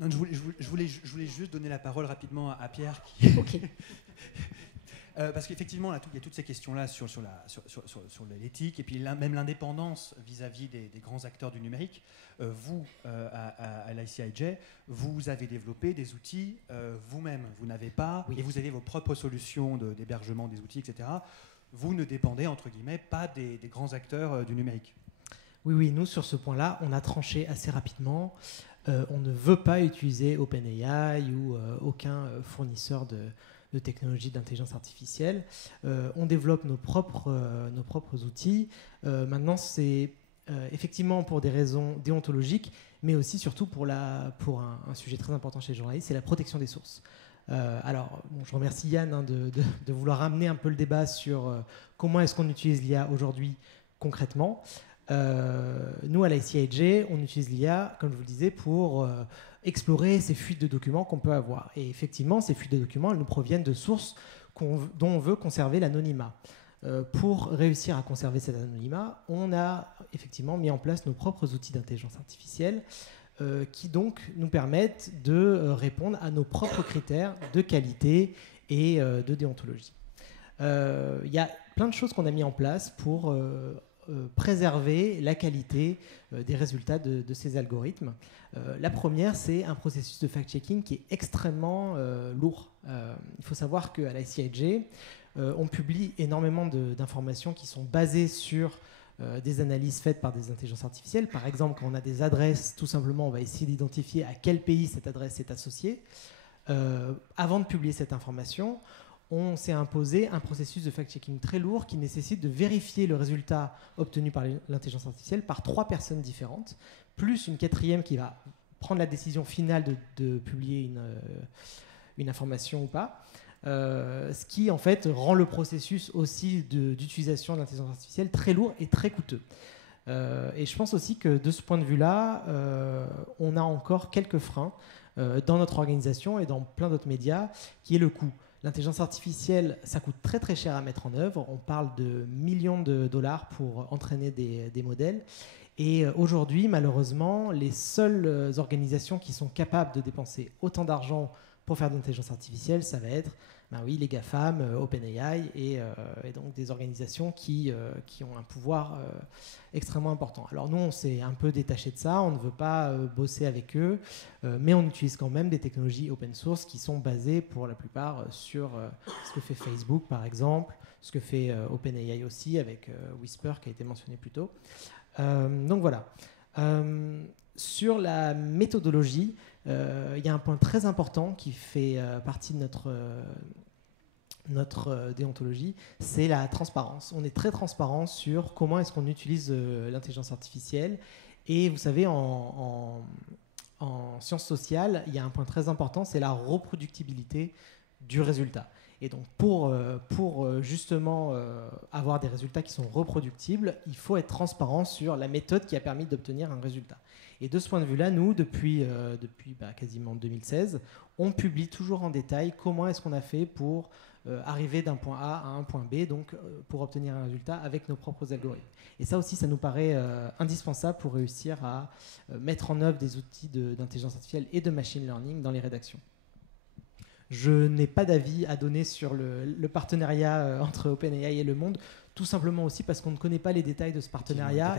Non, je voulais juste donner la parole rapidement à Pierre. Ok. Parce qu'effectivement, il y a toutes ces questions-là sur l'éthique et puis même l'indépendance vis-à-vis des grands acteurs du numérique. Vous, à l'ICIJ, vous avez développé des outils vous-même. Vous n'avez pas, et vous avez vos propres solutions d'hébergement des outils, etc. Vous ne dépendez, entre guillemets, pas des grands acteurs du numérique. Oui, nous, sur ce point-là, on a tranché assez rapidement. On ne veut pas utiliser OpenAI ou aucun fournisseur de de technologies d'intelligence artificielle. On développe nos propres outils. Maintenant, c'est effectivement pour des raisons déontologiques, mais aussi surtout pour un sujet très important chez les journalistes, c'est la protection des sources. Alors, je remercie Yann de vouloir ramener un peu le débat sur comment est-ce qu'on utilise l'IA aujourd'hui concrètement. Nous, à l'ICIJ, on utilise l'IA, comme je vous le disais, pour explorer ces fuites de documents qu'on peut avoir. Et effectivement, ces fuites de documents, elles nous proviennent de sources dont on veut conserver l'anonymat. Pour réussir à conserver cet anonymat, on a effectivement mis en place nos propres outils d'intelligence artificielle qui donc nous permettent de répondre à nos propres critères de qualité et de déontologie. Il y a plein de choses qu'on a mis en place pour préserver la qualité des résultats de ces algorithmes. La première, c'est un processus de fact-checking qui est extrêmement lourd. Il faut savoir qu'à la CIJ, on publie énormément d'informations qui sont basées sur des analyses faites par des intelligences artificielles. Par exemple, quand on a des adresses, tout simplement, on va essayer d'identifier à quel pays cette adresse est associée. Avant de publier cette information, on s'est imposé un processus de fact-checking très lourd qui nécessite de vérifier le résultat obtenu par l'intelligence artificielle par 3 personnes différentes, plus une 4e qui va prendre la décision finale de publier une information ou pas. Ce qui en fait rend le processus aussi d'utilisation de l'intelligence artificielle très lourd et très coûteux. Et je pense aussi que de ce point de vue-là, on a encore quelques freins dans notre organisation et dans plein d'autres médias, qui est le coût. L'intelligence artificielle, ça coûte très très cher à mettre en œuvre. On parle de millions de dollars pour entraîner des modèles. Et aujourd'hui, malheureusement, les seules organisations qui sont capables de dépenser autant d'argent pour faire de l'intelligence artificielle, ça va être les GAFAM, OpenAI et donc des organisations qui ont un pouvoir extrêmement important. Alors nous, on s'est un peu détaché de ça, on ne veut pas bosser avec eux, mais on utilise quand même des technologies open source qui sont basées pour la plupart sur ce que fait Facebook par exemple, ce que fait OpenAI aussi avec Whisper qui a été mentionné plus tôt. Donc voilà. Sur la méthodologie, il y a un point très important qui fait partie de notre déontologie, c'est la transparence. On est très transparent sur comment est-ce qu'on utilise l'intelligence artificielle. Et vous savez, en sciences sociales, il y a un point très important, c'est la reproductibilité du résultat. Et donc pour justement avoir des résultats qui sont reproductibles, il faut être transparent sur la méthode qui a permis d'obtenir un résultat. Et de ce point de vue-là, nous, depuis quasiment 2016, on publie toujours en détail comment est-ce qu'on a fait pour arriver d'un point A à un point B, donc pour obtenir un résultat avec nos propres algorithmes. Et ça aussi, ça nous paraît indispensable pour réussir à mettre en œuvre des outils d'intelligence artificielle et de machine learning dans les rédactions. Je n'ai pas d'avis à donner sur le partenariat entre OpenAI et Le Monde, tout simplement aussi parce qu'on ne connaît pas les détails de ce partenariat.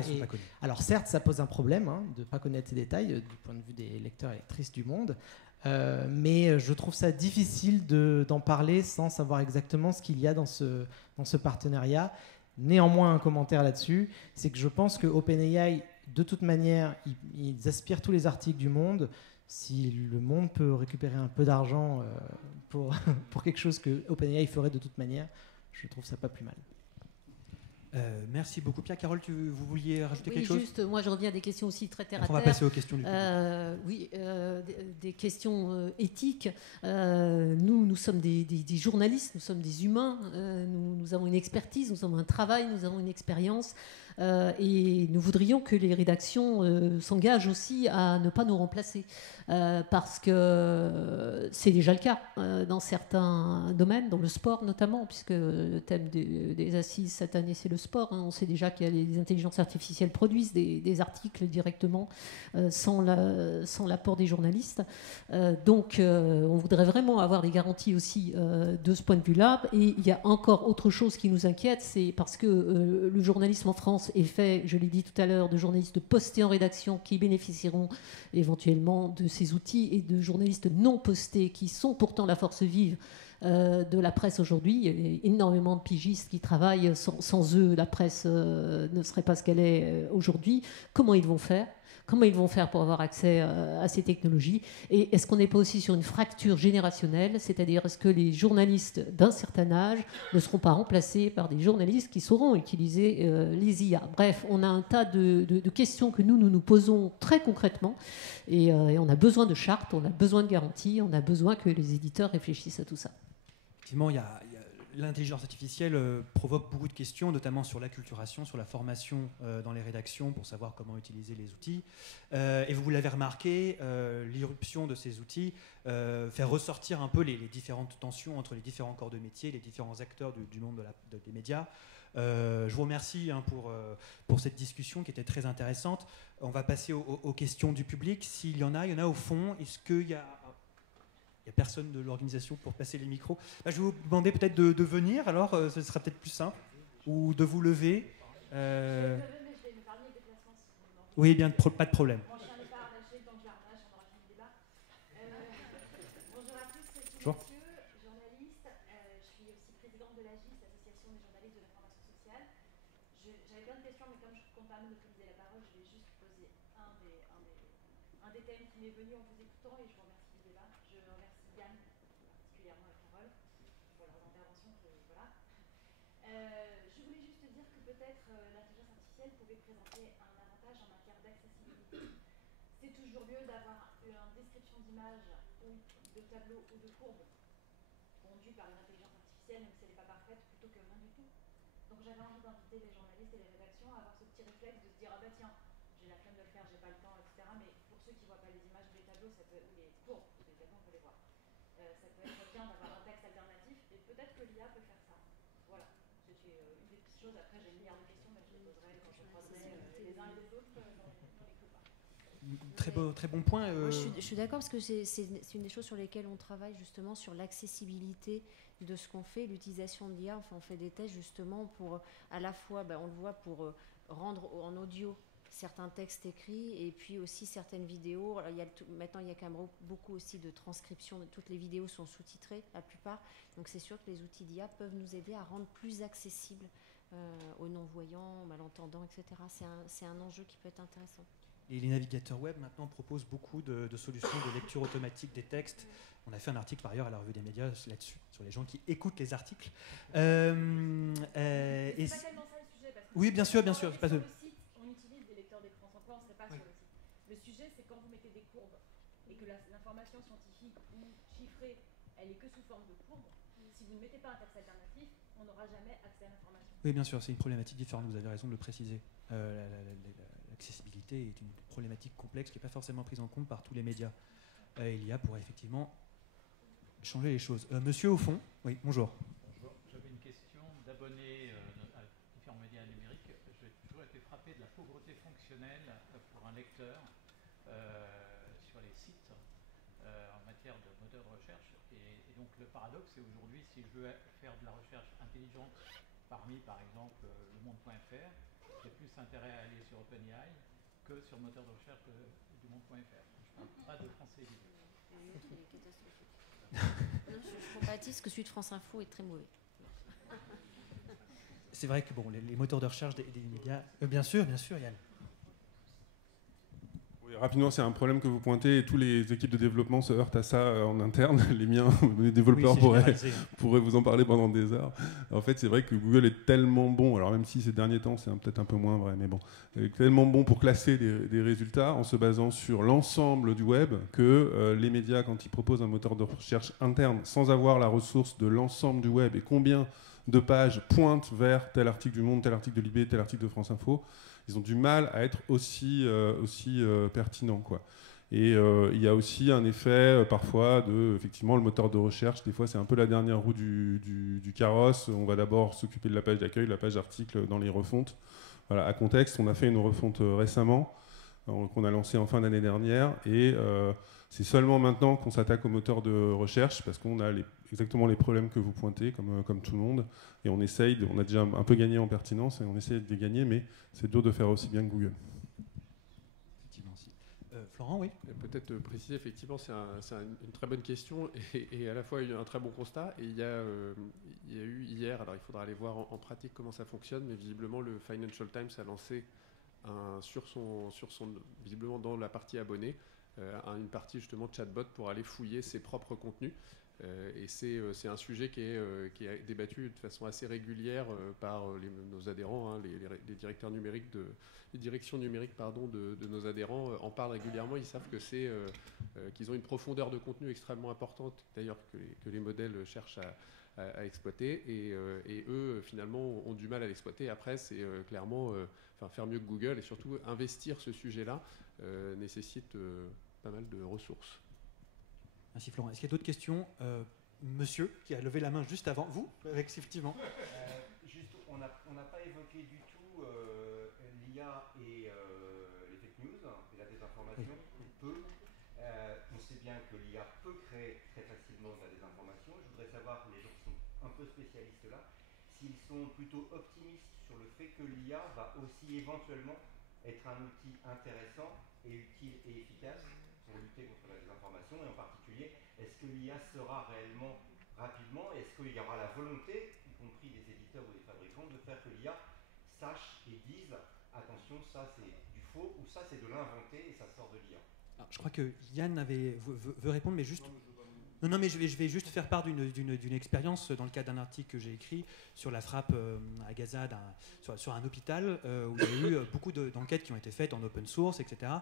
Alors certes, ça pose un problème de ne pas connaître ces détails du point de vue des lecteurs et lectrices du Monde, mais je trouve ça difficile d'en parler sans savoir exactement ce qu'il y a dans ce partenariat. Néanmoins, un commentaire là-dessus, c'est que je pense que OpenAI, de toute manière, ils aspirent tous les articles du Monde. Si Le Monde peut récupérer un peu d'argent pour quelque chose que OpenAI ferait de toute manière, je trouve ça pas plus mal. Merci beaucoup. Pierre, Carole, vous vouliez rajouter quelque chose ? Juste, moi je reviens à des questions aussi très terre à terre. On va passer aux questions du public. Oui, des questions éthiques. Nous sommes des journalistes, nous sommes des humains, nous avons une expertise, nous avons un travail, nous avons une expérience. Et nous voudrions que les rédactions s'engagent aussi à ne pas nous remplacer, parce que c'est déjà le cas dans certains domaines, dans le sport notamment, puisque le thème des assises cette année c'est le sport. On sait déjà que les intelligences artificielles produisent des articles directement sans l'apport des journalistes. Donc on voudrait vraiment avoir des garanties aussi de ce point de vue-là. Et il y a encore autre chose qui nous inquiète, c'est parce que le journalisme en France est fait, je l'ai dit tout à l'heure, de journalistes postés en rédaction qui bénéficieront éventuellement de ces outils et de journalistes non postés qui sont pourtant la force vive de la presse aujourd'hui. Il y a énormément de pigistes qui travaillent. Sans eux, la presse ne serait pas ce qu'elle est aujourd'hui. Comment ils vont faire ? Comment ils vont faire pour avoir accès à ces technologies? Et est-ce qu'on n'est pas aussi sur une fracture générationnelle? C'est-à-dire, est-ce que les journalistes d'un certain âge ne seront pas remplacés par des journalistes qui sauront utiliser les IA? Bref, on a un tas de questions que nous posons très concrètement. Et on a besoin de chartes, on a besoin de garanties, on a besoin que les éditeurs réfléchissent à tout ça. Effectivement, l'intelligence artificielle provoque beaucoup de questions, notamment sur l'acculturation, sur la formation dans les rédactions pour savoir comment utiliser les outils. Et vous l'avez remarqué, l'irruption de ces outils fait ressortir un peu les différentes tensions entre les différents corps de métier, les différents acteurs du monde des médias. Je vous remercie pour cette discussion qui était très intéressante. On va passer aux questions du public. S'il y en a au fond. Est-ce qu'il y a... Il n'y a personne de l'organisation pour passer les micros. Je vais vous demander peut-être de venir, alors ce sera peut-être plus simple, ou de vous lever. Oui, bien, pas de problème. Bonjour. Journaliste, je suis aussi présidente de l'AGIS, l'Association des journalistes de l'information sociale. J'avais plein de questions, mais comme je ne compte pas monopoliser la parole, je vais juste poser un des thèmes qui m'est venu en vous écoutant, et je vous remercie du débat. Je remercie Yann, particulièrement et Carole, pour leurs interventions. Voilà. Je voulais juste dire que peut-être l'intelligence artificielle pouvait présenter un avantage en matière d'accessibilité. C'est toujours mieux d'avoir une description d'image ou de tableau ou de courbe pondue par une intelligence artificielle, même si elle n'est pas parfaite, plutôt que rien du tout. Donc j'avais envie d'inviter les journalistes et les rédactions à avoir ce petit réflexe de se dire « Ah bah tiens, j'ai la flemme de le faire, j'ai pas le temps, etc. » Mais pour ceux qui ne voient pas les images ou les tableaux, ou les courbes, les tableaux on peut les voir. Ça peut être bien d'avoir un texte alternatif, et peut-être que l'IA peut faire ça. Voilà, c'est une des petites choses. Après j'ai une milliard de questions, mais je les poserai quand je croiserai les uns et les autres dans les couloirs. Très bon point. Moi, je suis d'accord parce que c'est une des choses sur lesquelles on travaille justement sur l'accessibilité de ce qu'on fait, l'utilisation de l'IA. Enfin, on fait des tests justement pour à la fois, on le voit, pour rendre en audio certains textes écrits et puis aussi certaines vidéos. Alors, maintenant, il y a quand même beaucoup aussi de transcription. Toutes les vidéos sont sous-titrées, la plupart. Donc c'est sûr que les outils d'IA peuvent nous aider à rendre plus accessible aux non-voyants, aux malentendants, etc. C'est un enjeu qui peut être intéressant. Et les navigateurs web maintenant proposent beaucoup de solutions de lecture automatique des textes. On a fait un article par ailleurs à la Revue des médias là-dessus, sur les gens qui écoutent les articles. C'est pas tellement ça le sujet. Parce que oui, bien sûr. Sur le site, on utilise des lecteurs d'écran sans quoi on ne serait pas sur le site. Le sujet, c'est quand vous mettez des courbes et que l'information scientifique ou chiffrée, elle est que sous forme de courbes. Si vous ne mettez pas un texte alternatif, on n'aura jamais accès à l'information. Oui, bien sûr, c'est une problématique différente. Vous avez raison de le préciser. L'accessibilité est une problématique complexe qui n'est pas forcément prise en compte par tous les médias. L'IA pourrait effectivement changer les choses. Monsieur au fond, oui, bonjour. Bonjour, j'avais une question d'abonnés à différents médias numériques. J'ai toujours été frappé de la pauvreté fonctionnelle pour un lecteur sur les sites en matière de moteur de recherche. Et donc le paradoxe, c'est aujourd'hui, si je veux faire de la recherche intelligente parmi, par exemple, le monde.fr, j'ai plus intérêt à aller sur OpenAI que sur le moteur de recherche du monde.fr. Je ne parle pas de français libre. Je compatis parce que celui de France Info est très mauvais. C'est vrai que les moteurs de recherche des médias... bien sûr, Yann. Oui, rapidement, c'est un problème que vous pointez et tous les équipes de développement se heurtent à ça en interne. Les miens, les développeurs pourraient vous en parler pendant des heures. En fait, c'est vrai que Google est tellement bon, alors même si ces derniers temps c'est peut-être un peu moins vrai, mais bon, tellement bon pour classer des résultats en se basant sur l'ensemble du web que les médias, quand ils proposent un moteur de recherche interne sans avoir la ressource de l'ensemble du web et combien de pages pointent vers tel article du Monde, tel article de Libé, tel article de France Info, ils ont du mal à être aussi pertinents, quoi. Et il y a aussi un effet parfois effectivement, le moteur de recherche, des fois c'est un peu la dernière roue du carrosse. On va d'abord s'occuper de la page d'accueil, la page d'article dans les refontes. Voilà, à contexte, on a fait une refonte récemment, qu'on a lancée en fin d'année dernière, et c'est seulement maintenant qu'on s'attaque au moteur de recherche, parce qu'on a exactement les problèmes que vous pointez, comme tout le monde, et on a déjà un peu gagné en pertinence, et on essaie de les gagner, mais c'est dur de faire aussi bien que Google. Effectivement, si. Florent, oui. Peut-être préciser, effectivement, c'est une très bonne question et à la fois un très bon constat. Et il y a eu hier, alors il faudra aller voir en pratique comment ça fonctionne, mais visiblement le Financial Times a lancé visiblement dans la partie abonnés, une partie justement chatbot pour aller fouiller ses propres contenus. Et c'est un sujet qui est débattu de façon assez régulière par nos adhérents, hein, les directeurs numériques les directions numériques de nos adhérents en parlent régulièrement. Ils savent que qu'ils ont une profondeur de contenu extrêmement importante, d'ailleurs que les modèles cherchent à exploiter, et eux finalement ont du mal à l'exploiter. Après, c'est clairement faire mieux que Google, et surtout investir ce sujet-là nécessite pas mal de ressources. Merci Florent. Est-ce qu'il y a d'autres questions? Monsieur, qui a levé la main juste avant vous, effectivement. Juste, on n'a pas évoqué du tout l'IA et les fake news et la désinformation, ou peu. On sait bien que l'IA peut créer très facilement de la désinformation. Je voudrais savoir, les gens qui sont un peu spécialistes là, s'ils sont plutôt optimistes sur le fait que l'IA va aussi éventuellement être un outil intéressant et utile et efficace pour lutter contre la désinformation, et en particulier, est-ce que l'IA sera réellement rapidement, est-ce qu'il y aura la volonté, y compris des éditeurs ou des fabricants, de faire que l'IA sache et dise attention, ça c'est du faux, ou ça c'est de l'inventé et ça sort de l'IA. Je crois que Yann veut répondre, mais juste... Non, mais je vais juste faire part d'une expérience dans le cadre d'un article que j'ai écrit sur la frappe à Gaza sur un hôpital où il y a eu beaucoup d'enquêtes qui ont été faites en open source, etc.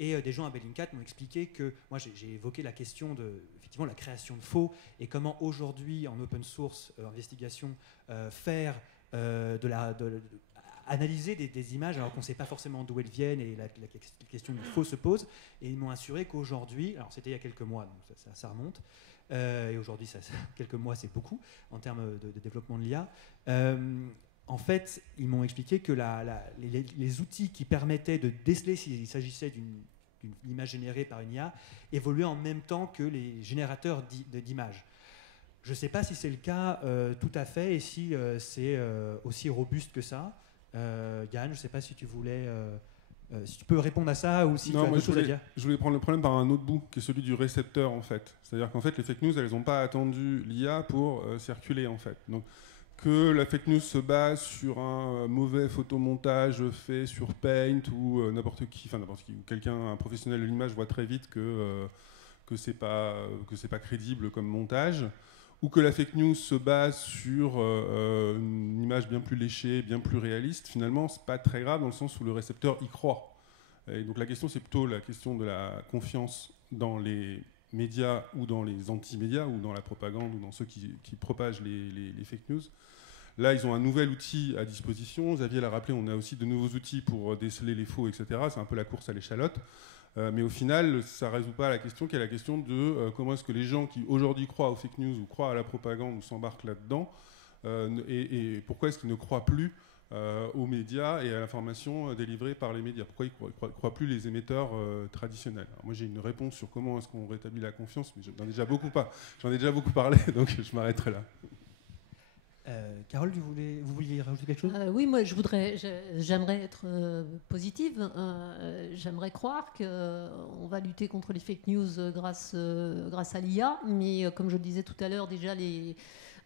Et des gens à Bellingcat m'ont expliqué que moi j'ai évoqué la question de effectivement la création de faux et comment aujourd'hui en open source investigation faire analyser des images alors qu'on ne sait pas forcément d'où elles viennent et la question du faux se pose. Et ils m'ont assuré qu'aujourd'hui, alors c'était il y a quelques mois, donc ça remonte, et aujourd'hui, quelques mois c'est beaucoup en termes de développement de l'IA. En fait, ils m'ont expliqué que les outils qui permettaient de déceler s'il s'agissait d'une image générée par une IA évoluaient en même temps que les générateurs d'images. Je ne sais pas si c'est le cas tout à fait et si c'est aussi robuste que ça. Yann, je ne sais pas si tu voulais... si tu peux répondre à ça ou si tu as autre chose à dire. Je voulais prendre le problème par un autre bout, qui est celui du récepteur, en fait. C'est-à-dire qu'en fait, les fake news, elles n'ont pas attendu l'IA pour circuler, en fait. Donc, que la fake news se base sur un mauvais photomontage fait sur Paint ou n'importe qui, ou un professionnel de l'image voit très vite que c'est pas crédible comme montage, ou que la fake news se base sur une image bien plus léchée, bien plus réaliste, finalement, c'est pas très grave dans le sens où le récepteur y croit. Et donc la question, c'est plutôt la question de la confiance dans les médias ou dans les anti-médias ou dans la propagande ou dans ceux qui propagent les fake news. Là, ils ont un nouvel outil à disposition. Xavier l'a rappelé, on a aussi de nouveaux outils pour déceler les faux, etc. C'est un peu la course à l'échalote. Mais au final, ça ne résout pas la question qui est la question de comment est-ce que les gens qui aujourd'hui croient aux fake news ou croient à la propagande ou s'embarquent là-dedans, et pourquoi est-ce qu'ils ne croient plus aux médias et à l'information délivrée par les médias. Pourquoi ils ne croient plus les émetteurs traditionnels. Alors moi j'ai une réponse sur comment est-ce qu'on rétablit la confiance, mais j'en ai déjà beaucoup parlé, donc je m'arrêterai là. Carole, vous vouliez rajouter quelque chose? Oui, moi j'aimerais être positive. J'aimerais croire qu'on va lutter contre les fake news grâce à l'IA, mais comme je le disais tout à l'heure, déjà les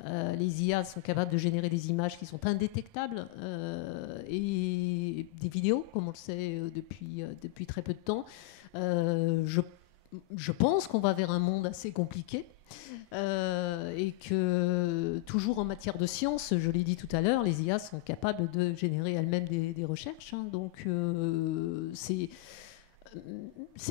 IA sont capables de générer des images qui sont indétectables et des vidéos, comme on le sait depuis très peu de temps. Je pense qu'on va vers un monde assez compliqué et que toujours en matière de science, je l'ai dit tout à l'heure, les IA sont capables de générer elles-mêmes des recherches. Donc c'est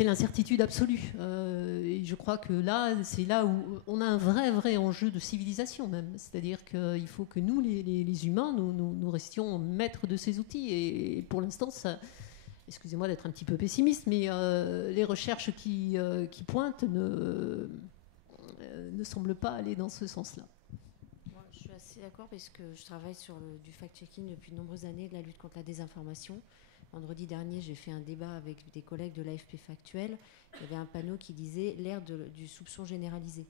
l'incertitude absolue. Et je crois que c'est là où on a un vrai enjeu de civilisation même. C'est-à-dire qu'il faut que nous, les humains, nous restions maîtres de ces outils. Et pour l'instant, ça... Excusez-moi d'être un petit peu pessimiste, mais les recherches qui pointent ne semblent pas aller dans ce sens-là. Moi, je suis assez d'accord parce que je travaille sur du fact-checking depuis de nombreuses années, de la lutte contre la désinformation. Vendredi dernier, j'ai fait un débat avec des collègues de l'AFP Factuel. Il y avait un panneau qui disait « l'ère du soupçon généralisé ».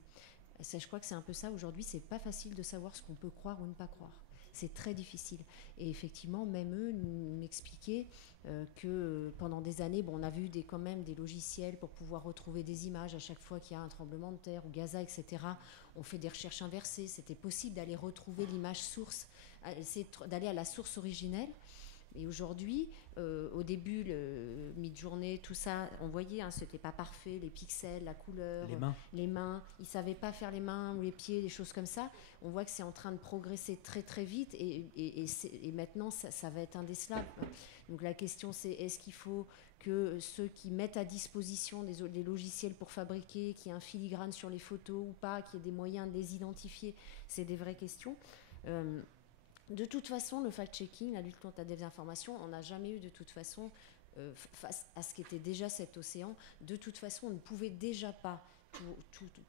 Je crois que c'est un peu ça. Aujourd'hui, c'est pas facile de savoir ce qu'on peut croire ou ne pas croire. c'est très difficile. Et effectivement, même eux m'expliquaient que pendant des années, on a vu quand même des logiciels pour pouvoir retrouver des images à chaque fois qu'il y a un tremblement de terre ou Gaza, etc. On fait des recherches inversées. C'était possible d'aller retrouver l'image source, d'aller à la source originelle. Et aujourd'hui, au début, le mid-journée, tout ça, on voyait, c'était pas parfait, les pixels, la couleur, les mains. Ils savaient pas faire les mains ou les pieds, des choses comme ça. On voit que c'est en train de progresser très très vite et maintenant, ça va être indécelable. Donc la question, c'est est-ce qu'il faut que ceux qui mettent à disposition des logiciels pour fabriquer, qu'il y ait un filigrane sur les photos ou pas, qu'il y ait des moyens de les identifier, c'est des vraies questions. De toute façon, le fact-checking, la lutte contre la désinformation, on n'a jamais eu de toute façon, face à ce qu'était déjà cet océan, de toute façon, on ne pouvait déjà pas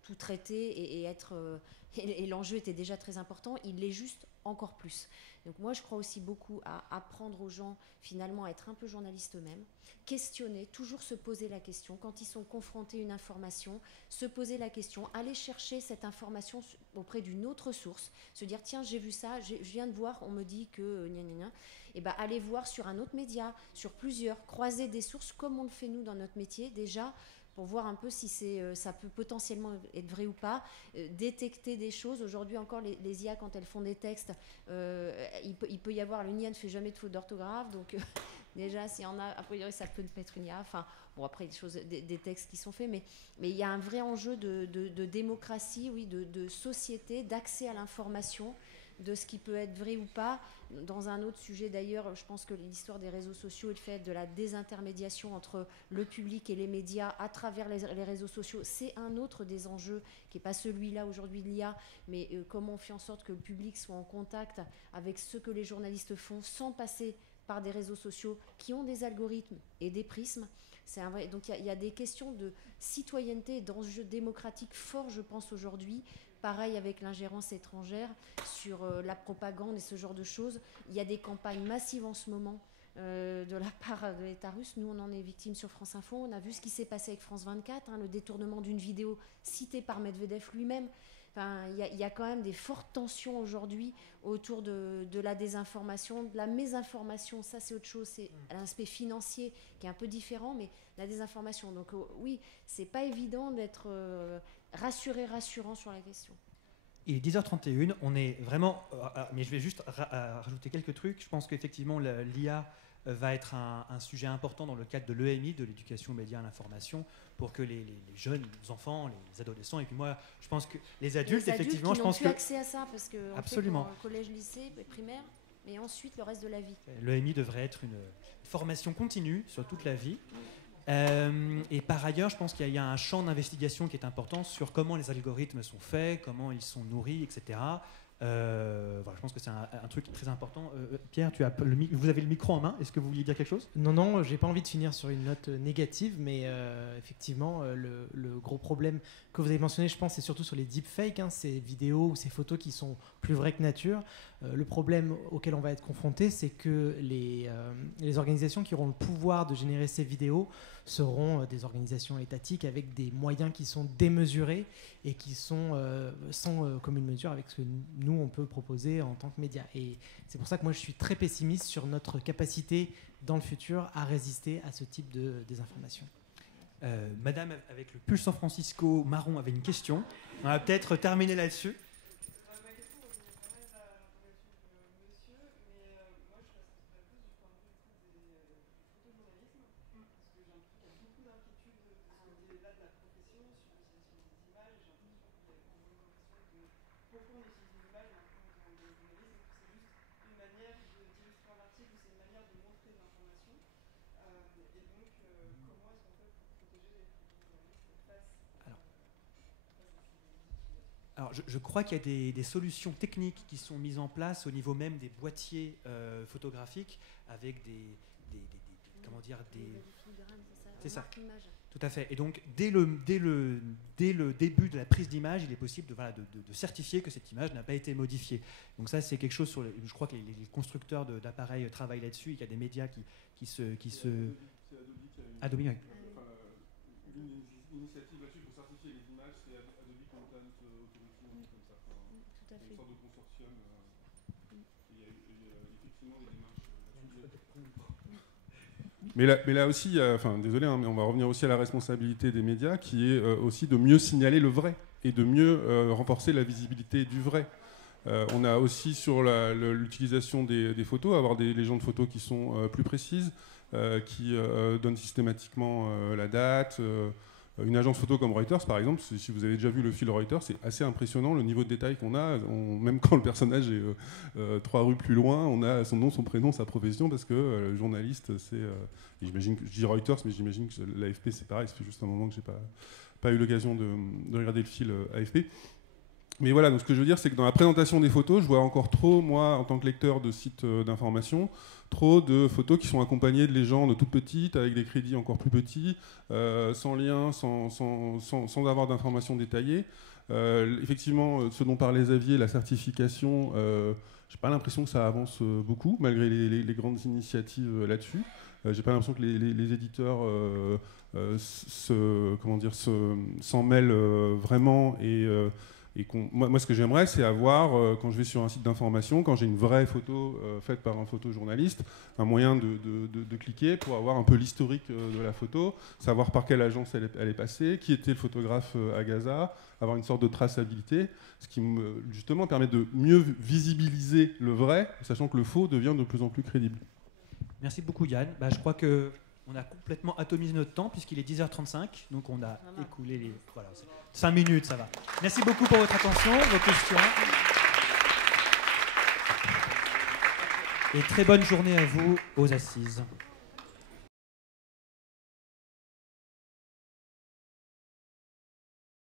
tout traiter et l'enjeu était déjà très important, il l'est juste encore plus. Donc moi, je crois aussi beaucoup à apprendre aux gens, finalement, à être un peu journalistes eux-mêmes, questionner, toujours se poser la question, quand ils sont confrontés à une information, se poser la question, aller chercher cette information auprès d'une autre source, se dire, tiens, j'ai vu ça, je viens de voir, on me dit que, gna gna gna, et ben aller voir sur un autre média, sur plusieurs, croiser des sources, comme on le fait nous dans notre métier, déjà, pour voir un peu si ça peut potentiellement être vrai ou pas, détecter des choses. Aujourd'hui encore, les IA, quand elles font des textes, il peut y avoir, une IA ne fait jamais de faute d'orthographe, donc déjà, s'il y en a, a priori, ça peut être une IA. Enfin, bon, après, des textes qui sont faits, mais il y a un vrai enjeu de démocratie, oui, de société, d'accès à l'information, de ce qui peut être vrai ou pas. Dans un autre sujet d'ailleurs, je pense que l'histoire des réseaux sociaux et le fait de la désintermédiation entre le public et les médias à travers les réseaux sociaux, c'est un autre des enjeux qui n'est pas celui-là aujourd'hui de l'IA, mais comment on fait en sorte que le public soit en contact avec ce que les journalistes font sans passer par des réseaux sociaux qui ont des algorithmes et des prismes. Donc il y a des questions de citoyenneté et d'enjeux démocratiques forts, je pense, aujourd'hui. Pareil avec l'ingérence étrangère sur la propagande et ce genre de choses. Il y a des campagnes massives en ce moment de la part de l'État russe. Nous, on en est victime sur France Info. On a vu ce qui s'est passé avec France 24, le détournement d'une vidéo citée par Medvedev lui-même. Enfin, il y a quand même des fortes tensions aujourd'hui autour de la désinformation, de la mésinformation. Ça, c'est autre chose. C'est l'aspect financier qui est un peu différent, mais la désinformation. Donc oui, c'est pas évident d'être rassurant sur la question. Il est 10h31, on est vraiment... mais je vais juste rajouter quelques trucs. Je pense qu'effectivement, l'IA va être un sujet important dans le cadre de l'EMI, de l'éducation aux médias à l'information, pour que les jeunes enfants, les adolescents, et puis moi, je pense que les adultes effectivement, je pense que... n'ont plus accès à ça, parce que absolument. Fait collège, lycée, primaire, mais ensuite le reste de la vie. L'EMI devrait être une formation continue sur toute la vie. Et par ailleurs, je pense qu'il y a un champ d'investigation qui est important sur comment les algorithmes sont faits, comment ils sont nourris, etc. Voilà, je pense que c'est un truc très important. Pierre, vous avez le micro en main. Est-ce que vous vouliez dire quelque chose ? Non, j'ai pas envie de finir sur une note négative, mais effectivement, le gros problème que vous avez mentionné, je pense, c'est surtout sur les deepfakes, ces vidéos ou ces photos qui sont plus vraies que nature. Le problème auquel on va être confronté, c'est que les organisations qui auront le pouvoir de générer ces vidéos seront des organisations étatiques avec des moyens qui sont démesurés et qui sont sans commune mesure avec ce que nous, on peut proposer en tant que médias. Et c'est pour ça que moi, je suis très pessimiste sur notre capacité dans le futur à résister à ce type de désinformation. Madame avec le pull San Francisco marron avait une question. On va peut-être terminer là-dessus. Alors, je crois qu'il y a des solutions techniques qui sont mises en place au niveau même des boîtiers photographiques avec c'est ça. Tout à fait. Et donc, dès le début de la prise d'image, il est possible de certifier que cette image n'a pas été modifiée. Donc ça, c'est quelque chose je crois que les constructeurs d'appareils travaillent là-dessus. Il y a des médias qui se... Adobe, oui. L'initiative là-dessus pour certifier les images, c'est Adobe Content Authority, comme ça. Tout à fait. Une sorte de consortium. Mais là aussi, désolé, mais on va revenir aussi à la responsabilité des médias, qui est aussi de mieux signaler le vrai et de mieux renforcer la visibilité du vrai. On a aussi sur l'utilisation des photos, avoir des légendes photos qui sont plus précises, qui donnent systématiquement la date. Une agence photo comme Reuters, par exemple, si vous avez déjà vu le fil Reuters, c'est assez impressionnant le niveau de détail qu'on a. Même quand le personnage est 3 rues plus loin, on a son nom, son prénom, sa profession, parce que le journaliste, j'imagine que je dis Reuters, mais j'imagine que l'AFP c'est pareil. Ça fait juste un moment que j'ai pas eu l'occasion de regarder le fil AFP. Mais voilà, donc ce que je veux dire, c'est que dans la présentation des photos, je vois encore trop, moi, en tant que lecteur de sites d'information, trop de photos qui sont accompagnées de légendes toutes petites, avec des crédits encore plus petits, sans lien, sans avoir d'informations détaillées. Effectivement, ce dont parlait Xavier, la certification, j'ai pas l'impression que ça avance beaucoup, malgré les grandes initiatives là-dessus. J'ai pas l'impression que les éditeurs s'en mêlent vraiment et moi, ce que j'aimerais, c'est avoir, quand je vais sur un site d'information, quand j'ai une vraie photo faite par un photojournaliste, un moyen de cliquer pour avoir un peu l'historique de la photo, savoir par quelle agence elle est passée, qui était le photographe à Gaza, avoir une sorte de traçabilité, ce qui justement permet de mieux visibiliser le vrai, sachant que le faux devient de plus en plus crédible. Merci beaucoup Yann. Je crois qu'on a complètement atomisé notre temps puisqu'il est 10h35, donc on a écoulé les... Voilà, 5 minutes, ça va. Merci beaucoup pour votre attention, vos questions. Et très bonne journée à vous aux Assises.